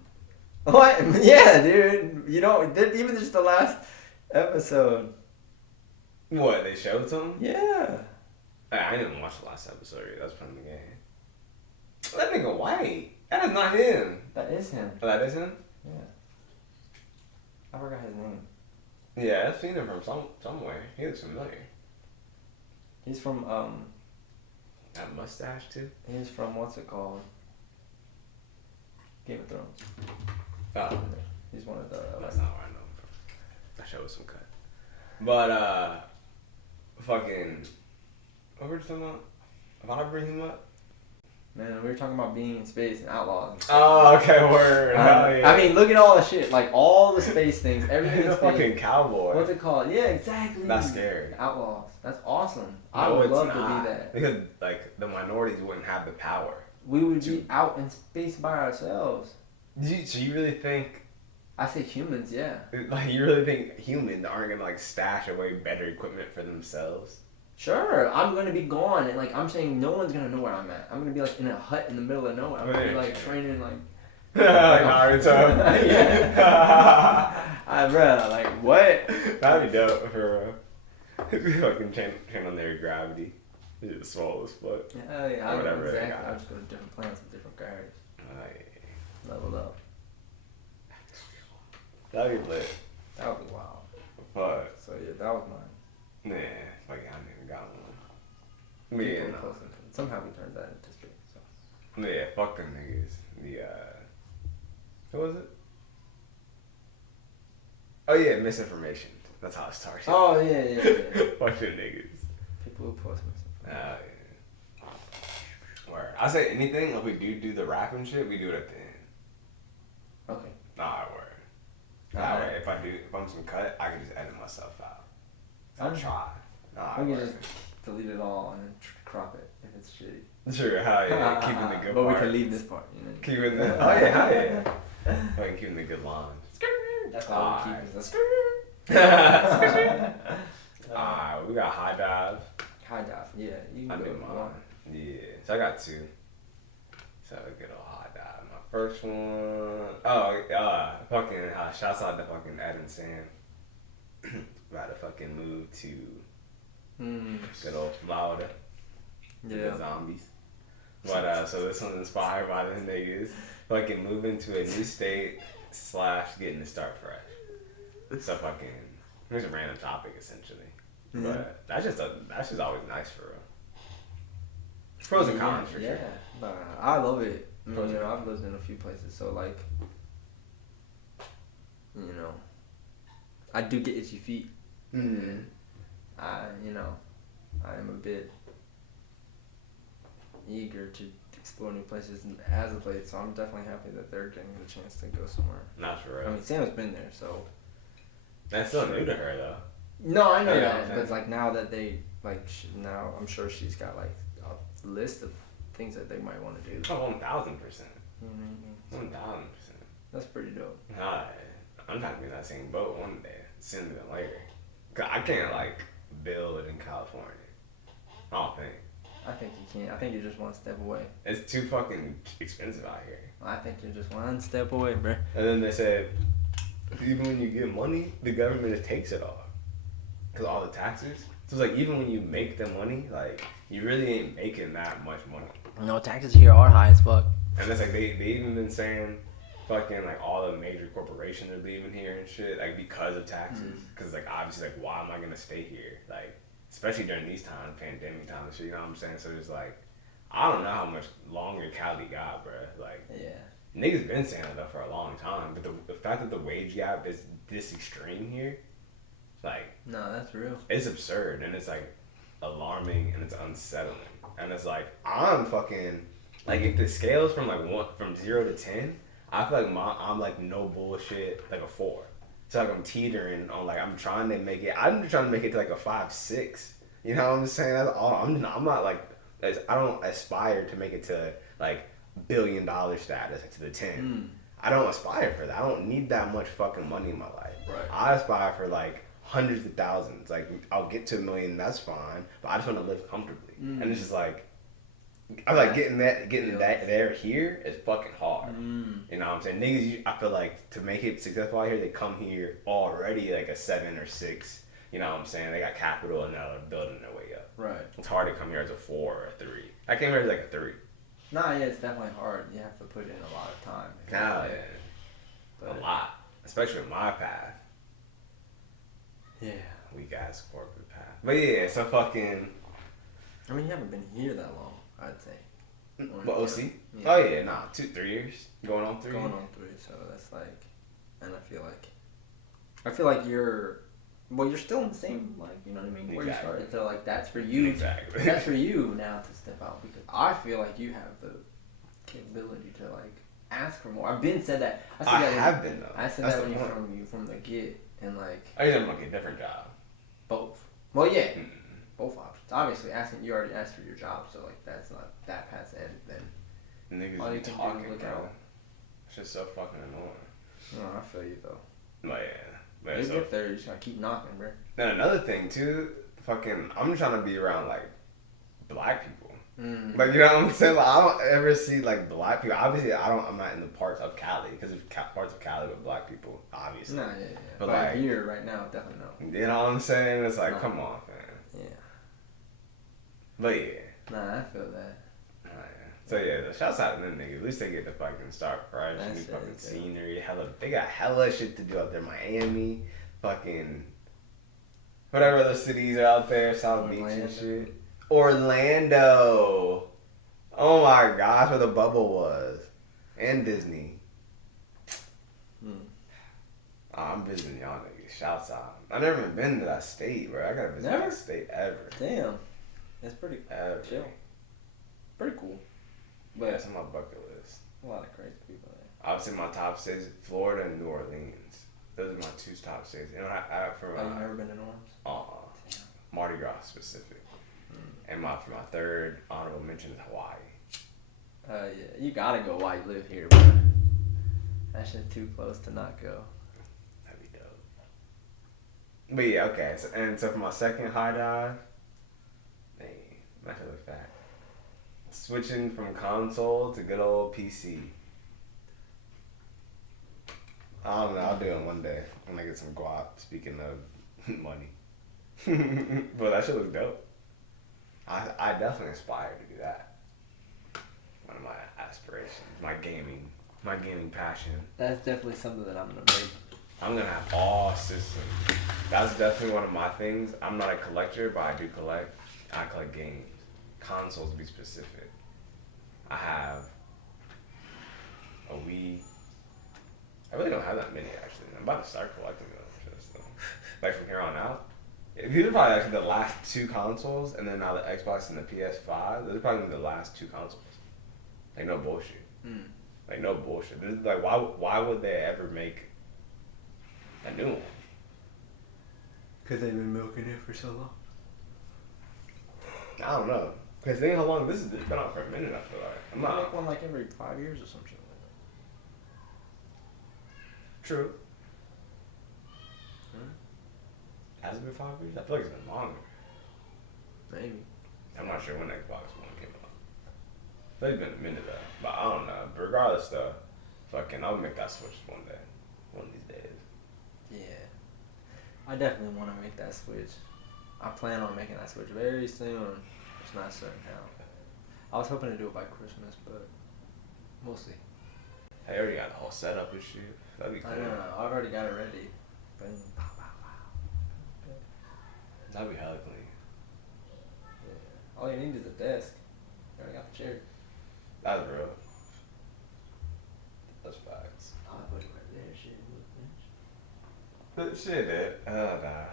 What? Yeah, dude. You know, even just the last episode. What? They showed something? Yeah. I didn't watch the last episode. That's from the game. That nigga white. That is not him. That is him. Oh, that is him? Yeah. I forgot his name. Yeah, I've seen him from somewhere. He looks familiar. He's from That mustache too. He's from what's it called? Game of Thrones. Oh. He's one of the. That's not where I know him from. I showed some cut. But fucking. What were we talking about? If I bring him up. Man, we were talking about being in space and outlaws. Oh, okay, word. Yeah. I mean, look at all the shit, like all the space things, everything. He's a fucking cowboy. What's it called? Yeah, exactly. That's scary. Outlaws. That's awesome. I would love to be that. Because like the minorities wouldn't have the power. We would be out in space by ourselves. So you really think? I say humans, yeah. Like you really think humans aren't gonna like stash away better equipment for themselves? Sure, I'm gonna be gone, and like I'm saying, no one's gonna know where I'm at. I'm gonna be like in a hut in the middle of nowhere. I'm gonna be like training like. Like Naruto. Yeah. Bro, like what? That'd be dope for fucking channel their gravity. It's just swallow this foot. Yeah, whatever. Exactly. I'll just go to different planets with different characters. Level up. That'd be lit. That would be wild. But so yeah, that was mine. Nah, fuck, I haven't even got one. Yeah, no. Somehow we turned that into space. So. Yeah, fuck them niggas. Who was it? Oh yeah, Misinformation. That's how it started. Oh yeah. Fuck them niggas. People who post misinformation. Yeah. Word. I say anything, if we do the rap and shit, we do it at the end. Okay. Nah, word. That way, if I'm some cut, I can just edit myself out. I'll try. Nah, we can just delete it all and then crop it if it's shitty. Sure, hell yeah. Keeping the good but part. We can leave this part, you know. Keeping the hell yeah. Like keeping the good lines. That's all we keep is the Alright, we got high dive. High dive, yeah. You can I go do mine. Yeah. So I got two. So good old high dive. My first one. Fucking shouts out to fucking Ed and Sam. About to fucking move to good old Florida. Yeah. The zombies. But so this one's inspired by the niggas fucking moving to a new state / getting to start fresh. So fucking here's a random topic essentially. Yeah. But that's just always nice for real. Pros and cons for sure. Yeah. I love it. You know, I've lived in a few places, so like, you know, I do get itchy feet. Mm-hmm. I am a bit eager to explore new places as of late. So I'm definitely happy that they're getting the chance to go somewhere. Not for real. I mean, Sam's been there, so. That's still new to her though. No, I know Yeah, that, yeah. but it's like now that they like now, I'm sure she's got like a list of things that they might want to do. Oh, 1,000%. Mm-hmm. 1,000%. That's pretty dope. Nah, I'm not gonna be in that same boat one day, sooner than later. 'Cause I can't like build in California. I don't think. I think you can't. I think you're just one step away. It's too fucking expensive out here. I think you're just one step away, bruh. And then they said, even when you get money, the government just takes it all. Because all the taxes. So it's like, even when you make the money, like, you really ain't making that much money. No, taxes here are high as fuck. And it's like, they even been saying, fucking, like, all the major corporations are leaving here and shit, like, because of taxes. Because, like, obviously, like, why am I going to stay here? Like, especially during these times, pandemic times and shit, you know what I'm saying? So it's like, I don't know how much longer Cali got, bruh. Like, Yeah. niggas been saying that for a long time, but the fact that the wage gap is this extreme here, like, No, that's real. it's absurd, and it's like alarming, and it's unsettling, and it's like I'm fucking like, if the scales from like from 0 to 10, I feel like I'm like no bullshit like a 4. So like I'm teetering on, like I'm trying to make it. I'm trying to make it to like a 5, 6. You know what I'm saying? That's all. I'm not like, I don't aspire to make it to like $1 billion status, like to the 10. I don't aspire for that. I don't need that much fucking money in my life. Right. I aspire for like hundreds of thousands. Like, I'll get to $1 million, that's fine. But I just want to live comfortably. And it's just like, I feel like getting that there here is fucking hard. You know what I'm saying? Niggas, I feel like to make it successful out here, they come here already like a 7 or 6. You know what I'm saying? They got capital and now they're building their way up. Right. It's hard to come here as a 4 or a 3. I came here as like a 3. Nah, yeah, it's definitely hard. You have to put in a lot of time. Nah, yeah. But, A lot. Especially with my path. Yeah. Weak ass corporate path. But yeah, so fucking. I mean, you haven't been here that long, I'd say. But OC? Yeah. Oh yeah, nah, 3 years. Going on 3. Going on 3, so that's like, and I feel like you're still in the same, like, you know what I mean, where you Exactly. started. So like, that's for you. Exactly. That's for you now to step out, because I feel like you have the capability to like ask for more. I've been said that. I have been though. I said That's that the when point. you from the get, and like I just want to get a different job. both. Well, yeah, both options. Obviously, you already asked for your job, so like that's not that past end. Then Niggas all be you can do is talking, look bro. out. It's just so fucking annoying. no, I feel you though. But yeah. But You so, get there, you just gotta keep knocking, bro. then another thing too, fucking, I'm trying to be around like black people. Like, you know what I'm saying? Like, I don't ever see like black people. Obviously, I'm not in the parts of Cali, because there's parts of Cali with black people, obviously. Nah, yeah. But, But like, here, right now, definitely no. You know what I'm saying? It's like, Nah. come on, man. Yeah. But yeah. Nah, I feel that. Oh, yeah. So yeah, the shouts out to them niggas. At least they get to fucking start fresh, That's new it, fucking yeah. scenery. They got hella shit to do out there. Miami, fucking whatever other cities are out there, South Beach and shit. Orlando. Oh my gosh, where the bubble was. And Disney. I'm visiting y'all niggas. Shouts out. I've never even been to that state, bro. I gotta visit Never? that state ever. Damn. That's pretty Ever. chill. Pretty cool. But that's on my bucket list. A lot of crazy people there. Obviously, my top states, Florida and New Orleans. Those are my 2 top states. You know, I for Oh, my you've never been in Orleans? Mardi Gras specific, and for my 3rd honorable mention is Hawaii. Yeah. You gotta go while you live here, bro. That shit's too close to not go. That'd be dope. But yeah, okay. So for my 2nd high dive, dang, my shit look fat. Switching from console to good old PC. I don't know. I'll do it one day when I get some guap. Speaking of money. But that shit looks dope. I definitely aspire to do that. One of my aspirations, my gaming passion. That's definitely something that I'm gonna make. I'm gonna have all systems. That's definitely one of my things. I'm not a collector, but I do collect. I collect games, consoles to be specific. I have a Wii. I really don't have that many actually. I'm about to start collecting them. Just, like from here on out. These are probably actually the last 2 consoles, and then now the Xbox and the PS5. Those are probably the last 2 consoles. Like no bullshit. Mm. Like no bullshit. This is like why would they ever make a new one? Because they've been milking it for so long. I don't know. Cause think how long this has been out for a minute. I feel like I'm They not make one like every 5 years or some shit like true. that. Has it been 5 years? I feel like it's been longer. Maybe. I'm not sure when Xbox One came out. I feel like it's been a minute though. But I don't know. But regardless though, fucking I'll make that switch one day. One of these days. Yeah. I definitely want to make that switch. I plan on making that switch very soon. It's not certain how. I was hoping to do it by Christmas, but we'll see. I already got the whole setup and shit. That'd be cool. I know. I've already got it ready. But That'd be hella clean. yeah. All you need is a desk. You already got the chair. That's real. That's facts. I'll put it right there. Shit. But shit, nah.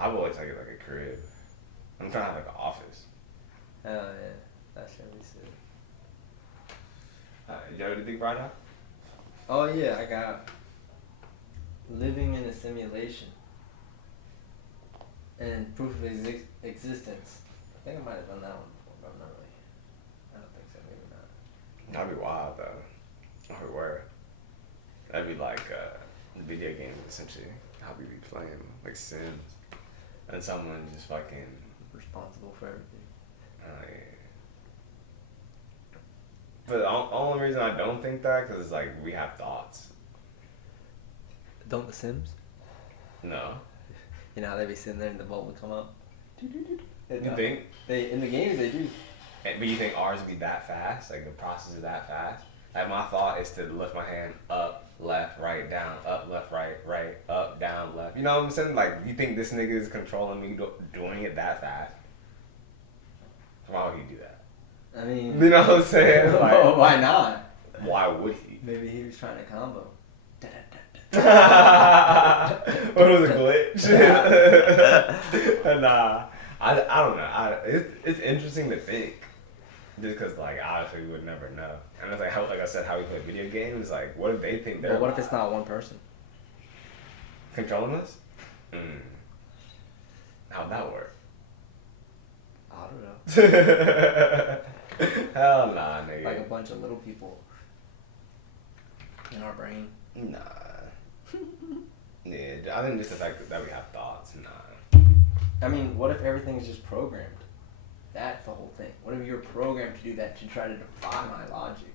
I've always taken like a crib. I'm trying to have like an office. Hell yeah. That should be sick. You have anything right now? Oh yeah, I got living in a simulation and proof of existence. I think I might have done that one before, but I'm not really. I don't think so. Maybe not. That'd be wild though. That'd be weird. That'd be like video games essentially. How we be playing like Sims, and someone just fucking Responsible for everything. yeah. But the only reason I don't think that because it's like we have thoughts. Don't the Sims? No. You know how they be sitting there and the bolt would come up? You think? They in the games they do. But you think ours would be that fast? Like the process is that fast? Like my thought is to lift my hand up, left, right, down, up, left, right, up, down, left. You know what I'm saying? Like you think this nigga is controlling me doing it that fast? Why would he do that? I mean, You know what I'm saying? Like, why not? why would he? Maybe he was trying to combo. What was a glitch? Nah, I don't know. It's interesting to think, just because like obviously we would never know. And it's like how like I said how we play video games. Like what if they think they're But what if it's not one person? controlling us? How'd that work? I don't know. Hell nah, nigga. Like a bunch of little people in our brain. Nah. Yeah, I think just the fact that we have thoughts. Nah. I mean, what if everything is just programmed? That's the whole thing. What if you're programmed to do that to try to defy my logic?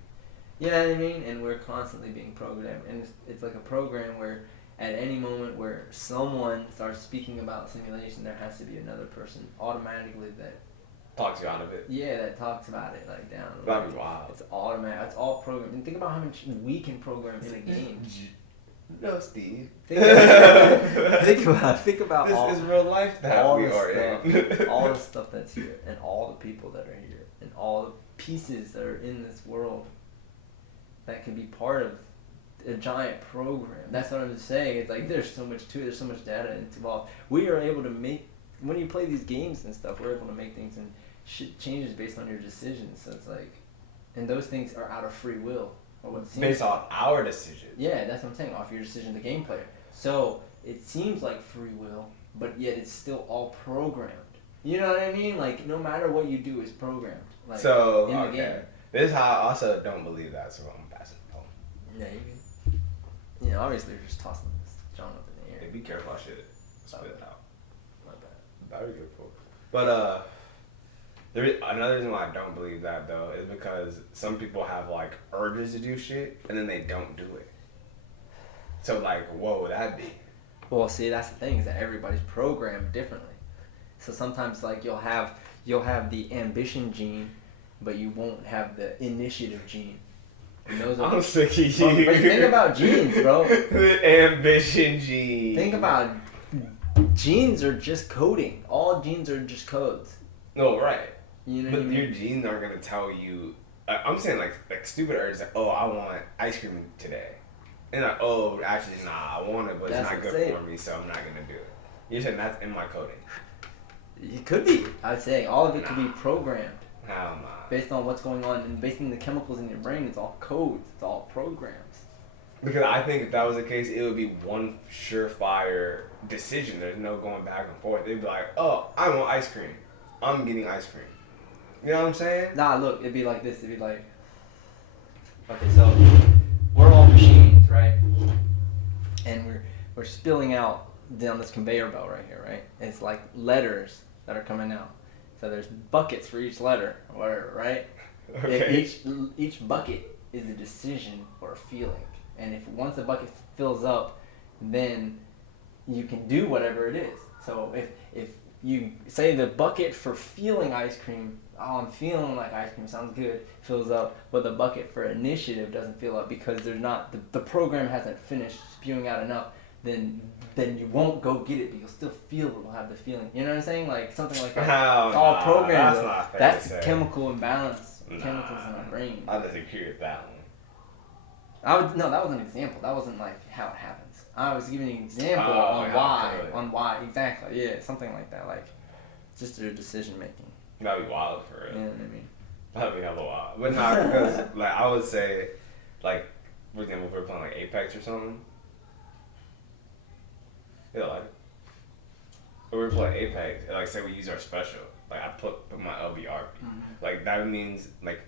You know what I mean? And we're constantly being programmed. And it's like a program where at any moment where someone starts speaking about simulation, there has to be another person automatically that Talks you out of it. Yeah, that talks about it like down. That'd be wild. It's automatic. It's all programmed. And think about how much we can program in a game. No, Steve. Think about This all, is real life that all we the are stuff, in. all the stuff that's here, and all the people that are here, and all the pieces that are in this world that can be part of a giant program. That's what I'm saying. It's like there's so much to it. There's so much data involved. We are able to make when you play these games and stuff. We're able to make things and shit changes based on your decisions. So it's like, and those things are out of free will. Or what seems Based on our decision. Yeah, that's what I'm saying. Off your decision, the game player. So it seems like free will, but yet it's still all programmed. You know what I mean? Like no matter what you do is programmed. Like So in the okay, game. this is how I also don't believe that. So I'm passing the phone. Yeah, you can. You know, obviously you're just tossing this John up in the air. Hey, be careful, I should spit it out. My bad. That'd be good for. But there is another reason why I don't believe that though is because some people have like urges to do shit and then they don't do it. So like, what would that be? Well, see, that's the thing is that everybody's programmed differently. So sometimes like you'll have the ambition gene, but you won't have the initiative gene. And those are I'm sick of you. But think about genes, bro. The ambition gene. Think about genes are just coding. All genes are just codes. No, right. You know But what I mean? your genes aren't gonna tell you. I'm saying like stupid urges. Like, oh, I want ice cream today, and like, oh, actually, nah, I want it, but That's it's not what good I'm for me, so I'm not gonna do it. You're saying that's in my coding. It could be. I was saying all of it could be programmed. Hell nah. Based on what's going on and based on the chemicals in your brain, it's all codes. It's all programs. Because I think if that was the case, it would be one surefire decision. There's no going back and forth. They'd be like, oh, I want ice cream. I'm getting ice cream. You know what I'm saying? Nah, look, it'd be like this. It'd be like, okay, so we're all machines, right? And we're spilling out down this conveyor belt right here, right? It's like letters that are coming out. So there's buckets for each letter, or whatever, right? Okay. Each bucket is a decision or a feeling. And if once the bucket fills up, then you can do whatever it is. So if you say the bucket for feeling ice cream, oh, I'm feeling like ice cream, sounds good, fills up, but the bucket for initiative doesn't fill up because there's not the program hasn't finished spewing out enough, then you won't go get it, but you'll still feel it, will have the feeling. You know what I'm saying? Like something like that. It's all programmed. That's not fair That's to say. chemical imbalance, chemicals in our brain. I disagree with that one. No, that was an example. That wasn't like how it happens. I was giving an example on why exactly. Yeah, something like that. Like just their decision making. That'd be wild for real. You know what I mean? That'd be hella wild. But not because, like, I would say, like, for example, if we're playing, like, Apex or something. Yeah, like, if we're playing Apex, and, like, say we use our special. Like, I put my LBRB. Mm-hmm. Like, that means, like,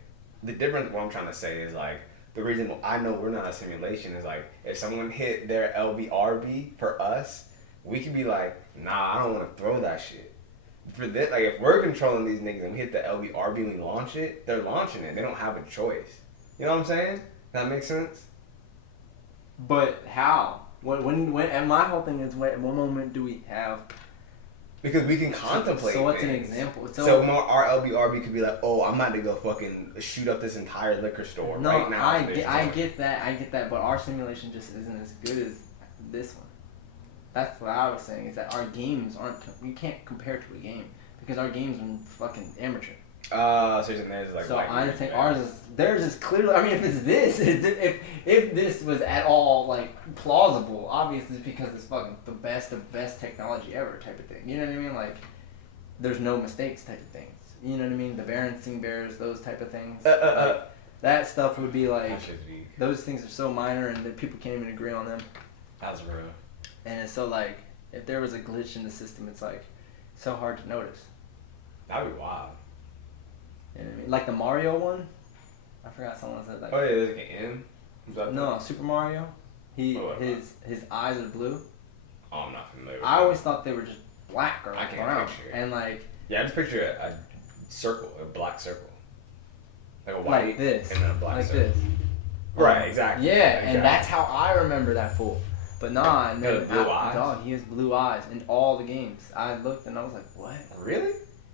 the difference, what I'm trying to say is, like, the reason I know we're not a simulation is, like, if someone hit their LBRB for us, we could be like, nah, I don't want to throw that shit. For this, like, if we're controlling these niggas and we hit the LBRB and we launch it, they're launching it. They don't have a choice. You know what I'm saying? That makes sense? But how? When and my whole thing is, what moment do we have? Because we can contemplate. So what's an things. example? So our LBRB could be like, oh, I'm about to go fucking shoot up this entire liquor store right now. I get that, but our simulation just isn't as good as this one. That's what I was saying, is that our games we can't compare to a game, because our games are fucking amateur. So there's like. So I think theirs is clearly. I mean, if it's this, if this was at all like plausible, obviously it's because it's fucking the best technology ever type of thing. You know what I mean? Like, there's no mistakes type of things. You know what I mean? The Berenstain Bears, those type of things. Like, that stuff would be like. Those things are so minor, and that people can't even agree on them. That's real. And it's so like, if there was a glitch in the system, it's like so hard to notice. That'd be wild. You know what I mean? Like the Mario one, I forgot someone said that. Oh yeah, there's like an M. No, Super Mario. His eyes are blue. Oh, I'm not familiar. I always thought they were just black or like brown. Picture it. And like. Yeah, I just picture a circle, a black circle, like a white like this, and then a black like circle. this. Right, exactly. Yeah, exactly. and that's how I remember that fool. But nah, no, blue eyes? dog, he has blue eyes in all the games. I looked and I was like, what? Really?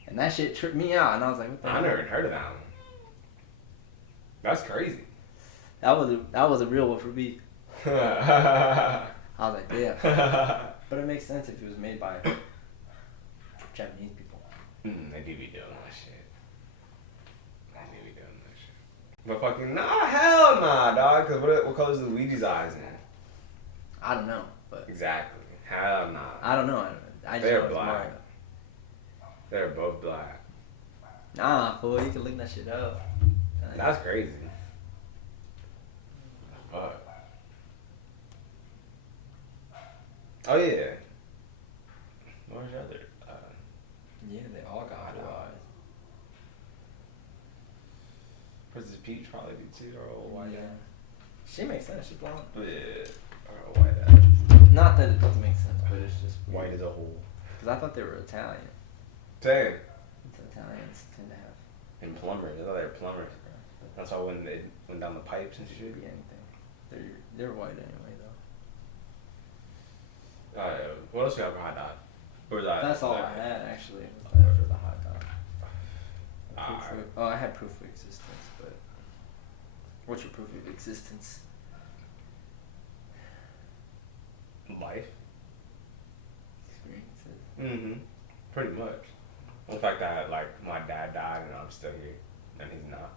And that shit tripped me out, and I was like, what the hell? I never even heard of that one. That's crazy. That was a real one for me. I was like, yeah. But it makes sense if it was made by Japanese people. They do be doing that shit. But fucking, nah, hell nah, dog. Cause what color's Luigi's eyes in? I don't know, but. Exactly. Hell nah. I don't know. I just They're know it's black. Mario. They're both black. Nah, fool, you can look that shit up. That's crazy. Fuck. Oh yeah. What was your other? Yeah, they all got blue eyes. Princess Peach probably did too, or old white. Yeah. She makes sense. She's blonde. Yeah. Or white. Not that it doesn't make sense, but it's just weird. White as a whole. Because I thought they were Italian. Same. Italians tend to have. And plumbers. I thought they were plumbers. That's why when they went down the pipes and shit. Be anything. They're white anyway though. What else you have for hot dog? Or was that? That's all I had actually. Was that for the hot dog. I had proof of existence, but what's your proof of existence? Life. Experiences. Pretty much. The fact that like my dad died and I'm still here and he's not.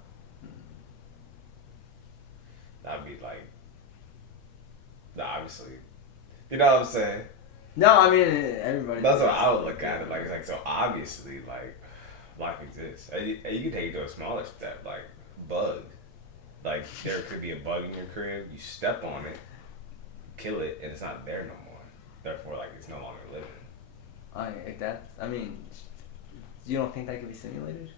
That'd be like. Obviously. You know what I'm saying? No, I mean everybody. That's what I would look at it like. It's like so obviously like. life exists. And you can take it to a smaller step, like bugs. Like there could be a bug in your crib, you step on it, kill it, and it's not there no more. Therefore, like it's no longer living. I mean, you don't think that could be simulated?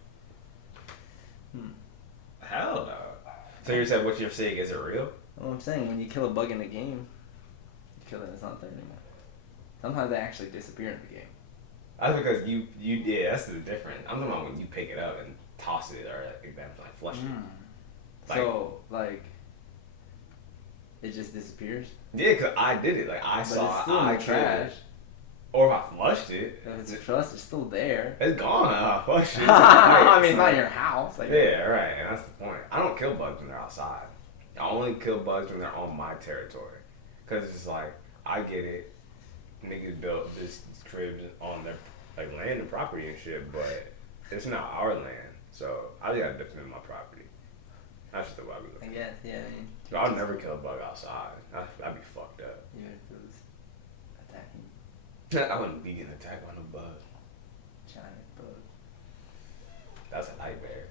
Hell no. So you said what you're saying, is it real? Well, I'm saying when you kill a bug in a game, you kill it, it's not there anymore. Sometimes they actually disappear in the game. That's because you yeah, that's the difference. I'm talking about when you pick it up and toss it or like flush it. So like, it just disappears. Yeah, cause I did it. Like I But saw it's still in the trash. Or if I flushed it, If it's trash, it's still there. it's gone. I flushed it. I mean, it's not your house. Like, Yeah, right. And that's the point. I don't kill bugs when they're outside. I only kill bugs when they're on my territory. Cause it's just like I get it. Niggas built this cribs on their like land and property and shit, but it's not our land. So I just gotta defend my property. That's just the way I be looking. I guess, yeah. I mean, So I'll never kill a bug outside. I'd be fucked up. yeah, if it was attacking I wouldn't be getting attacked by no bug. giant bug. That's a nightmare.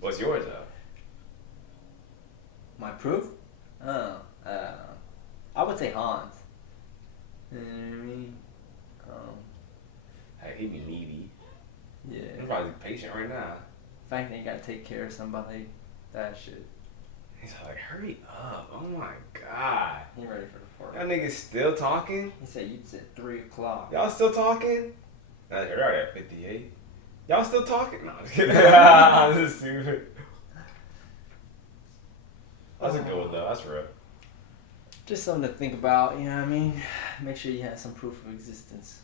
What's yours though? My proof? Oh, I would say Hans. You know what I mean? Hey, he be needy. Yeah. He's probably patient right now. The fact that you gotta take care of somebody, that shit. He's like, hurry up. Oh my god. He ready for the party. Y'all niggas still talking? He said you'd said 3 o'clock. Y'all still talking? You're already at 58. Y'all still talking? No, I'm just kidding. I'm just stupid. That's a good one though. That's real. Just something to think about, you know what I mean? Make sure you have some proof of existence.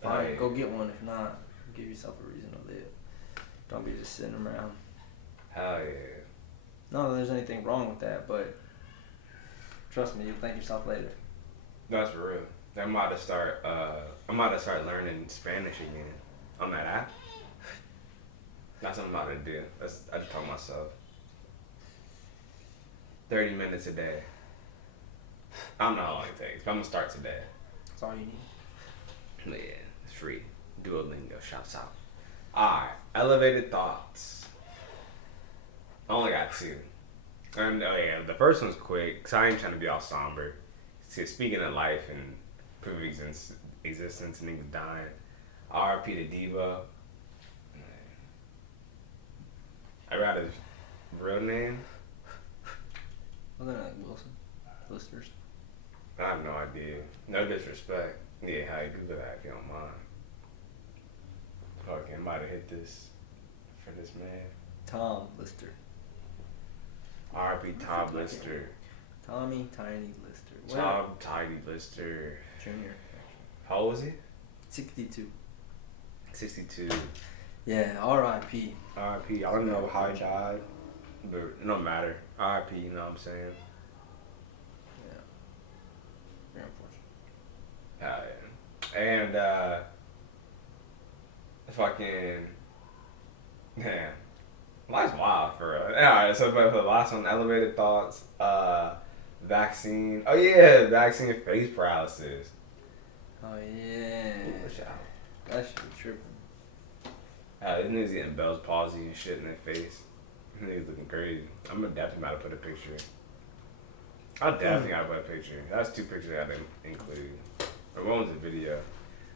Fine, Hey. go get one. If not, give yourself a reason to live. Don't be just sitting around. Hell yeah. Not that there's anything wrong with that, but trust me, you'll thank yourself later. That's for real. I'm about to start learning Spanish again on that app. That's what I'm about to do. I just told myself. 30 minutes a day. I don't know how long it takes, but I'm gonna start today. That's all you need. But yeah, it's free. Duolingo, shouts out. Alright, elevated thoughts. I only got 2. And oh yeah, the first one's quick, cause I ain't trying to be all somber. See, speaking of life and proof of existence, niggas dying. RP to Devo. I got his real name. Wasn't it like Wilson? Listeners. I have no idea. No disrespect. Yeah, how you Google that if you don't mind. Fucking, I'm about to hit this for this man. Tom Lister. RP Tom Lister. Tommy Tiny Lister. Tom Tiny Lister. Junior. How old was he? 62. 62. Yeah, R.I.P. RP. I don't know how he died, but it don't matter. RP, you know what I'm saying? Yeah. Very unfortunate. Yeah. And, fucking, man, life's wild for real. Alright, so for the last one, elevated thoughts, vaccine. Oh yeah, vaccine face paralysis. Oh, yeah. Ooh, That should be tripping. These niggas getting Bell's palsy and shit in their face. Niggas looking crazy. I'm definitely about to put a picture. I definitely gotta put a picture. That's 2 pictures I didn't include. Or one was a video.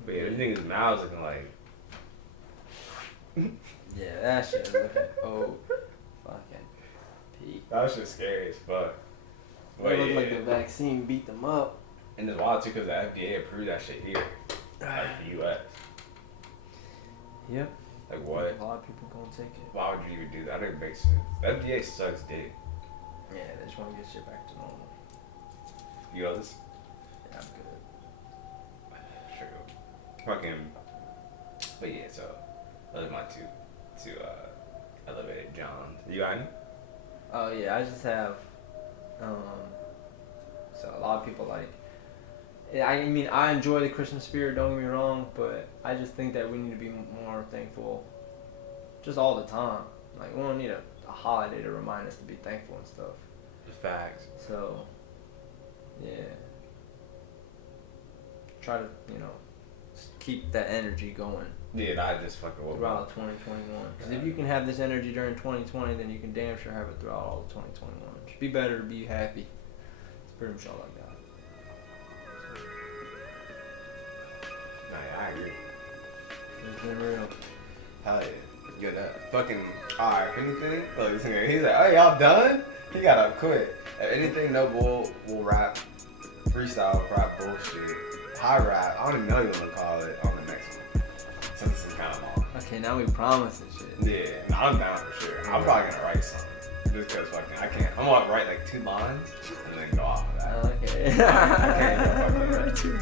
But yeah, these niggas' mouths looking like. Yeah, that shit is looking fucking peak. That was just scary as fuck. It looked like the vaccine beat them up. And it's wild too because the FDA approved that shit here. Like the US. Yep. Like what? A lot of people gonna take it. Why would you even do that? That doesn't make sense. The FDA sucks dick. Yeah, they just want to get shit back to normal. You know this? Yeah, I'm good. True. Fucking. But yeah, so those are my two elevated Johns. You got any? Oh yeah, I just have. So a lot of people like. I mean, I enjoy the Christmas spirit. Don't get me wrong, but I just think that we need to be more thankful, just all the time. Like we don't need a holiday to remind us to be thankful and stuff. Facts. So, yeah. Try to keep that energy going Yeah, I just fucking woke throughout up. 2021. Because if you can have this energy during 2020, then you can damn sure have it throughout all of 2021. Just be better, be happy. It's pretty much all I got. Nah, yeah, I agree. It's been real. Hell yeah. Good up. Fucking, alright, if anything, look, this nigga, he's like, oh, y'all done? He gotta quit. If anything, no bull, we'll rap, freestyle, rap bullshit, high rap, I don't even know what you wanna call it on the next one. Since this is kind of long. Okay, now we promising shit. Yeah, no, I'm down for sure. I'm probably gonna write something. Just cause fucking, I can't, I'm gonna write like 2 lines and then go off of that. Okay. I can't go fucking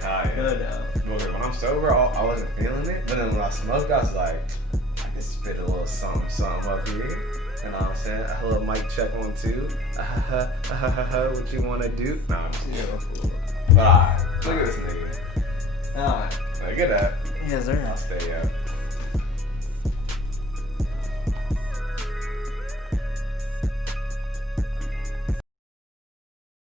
yeah. Good Well, when I'm sober, I wasn't feeling it. But then when I smoked, I was like, I can spit a little something, something up here. You know what I'm saying? A little mic check on 2. What you wanna do? Nah, I'm just kidding. But alright, look at this nigga. Alright. Look at that. Yes, sir. I'll stay up.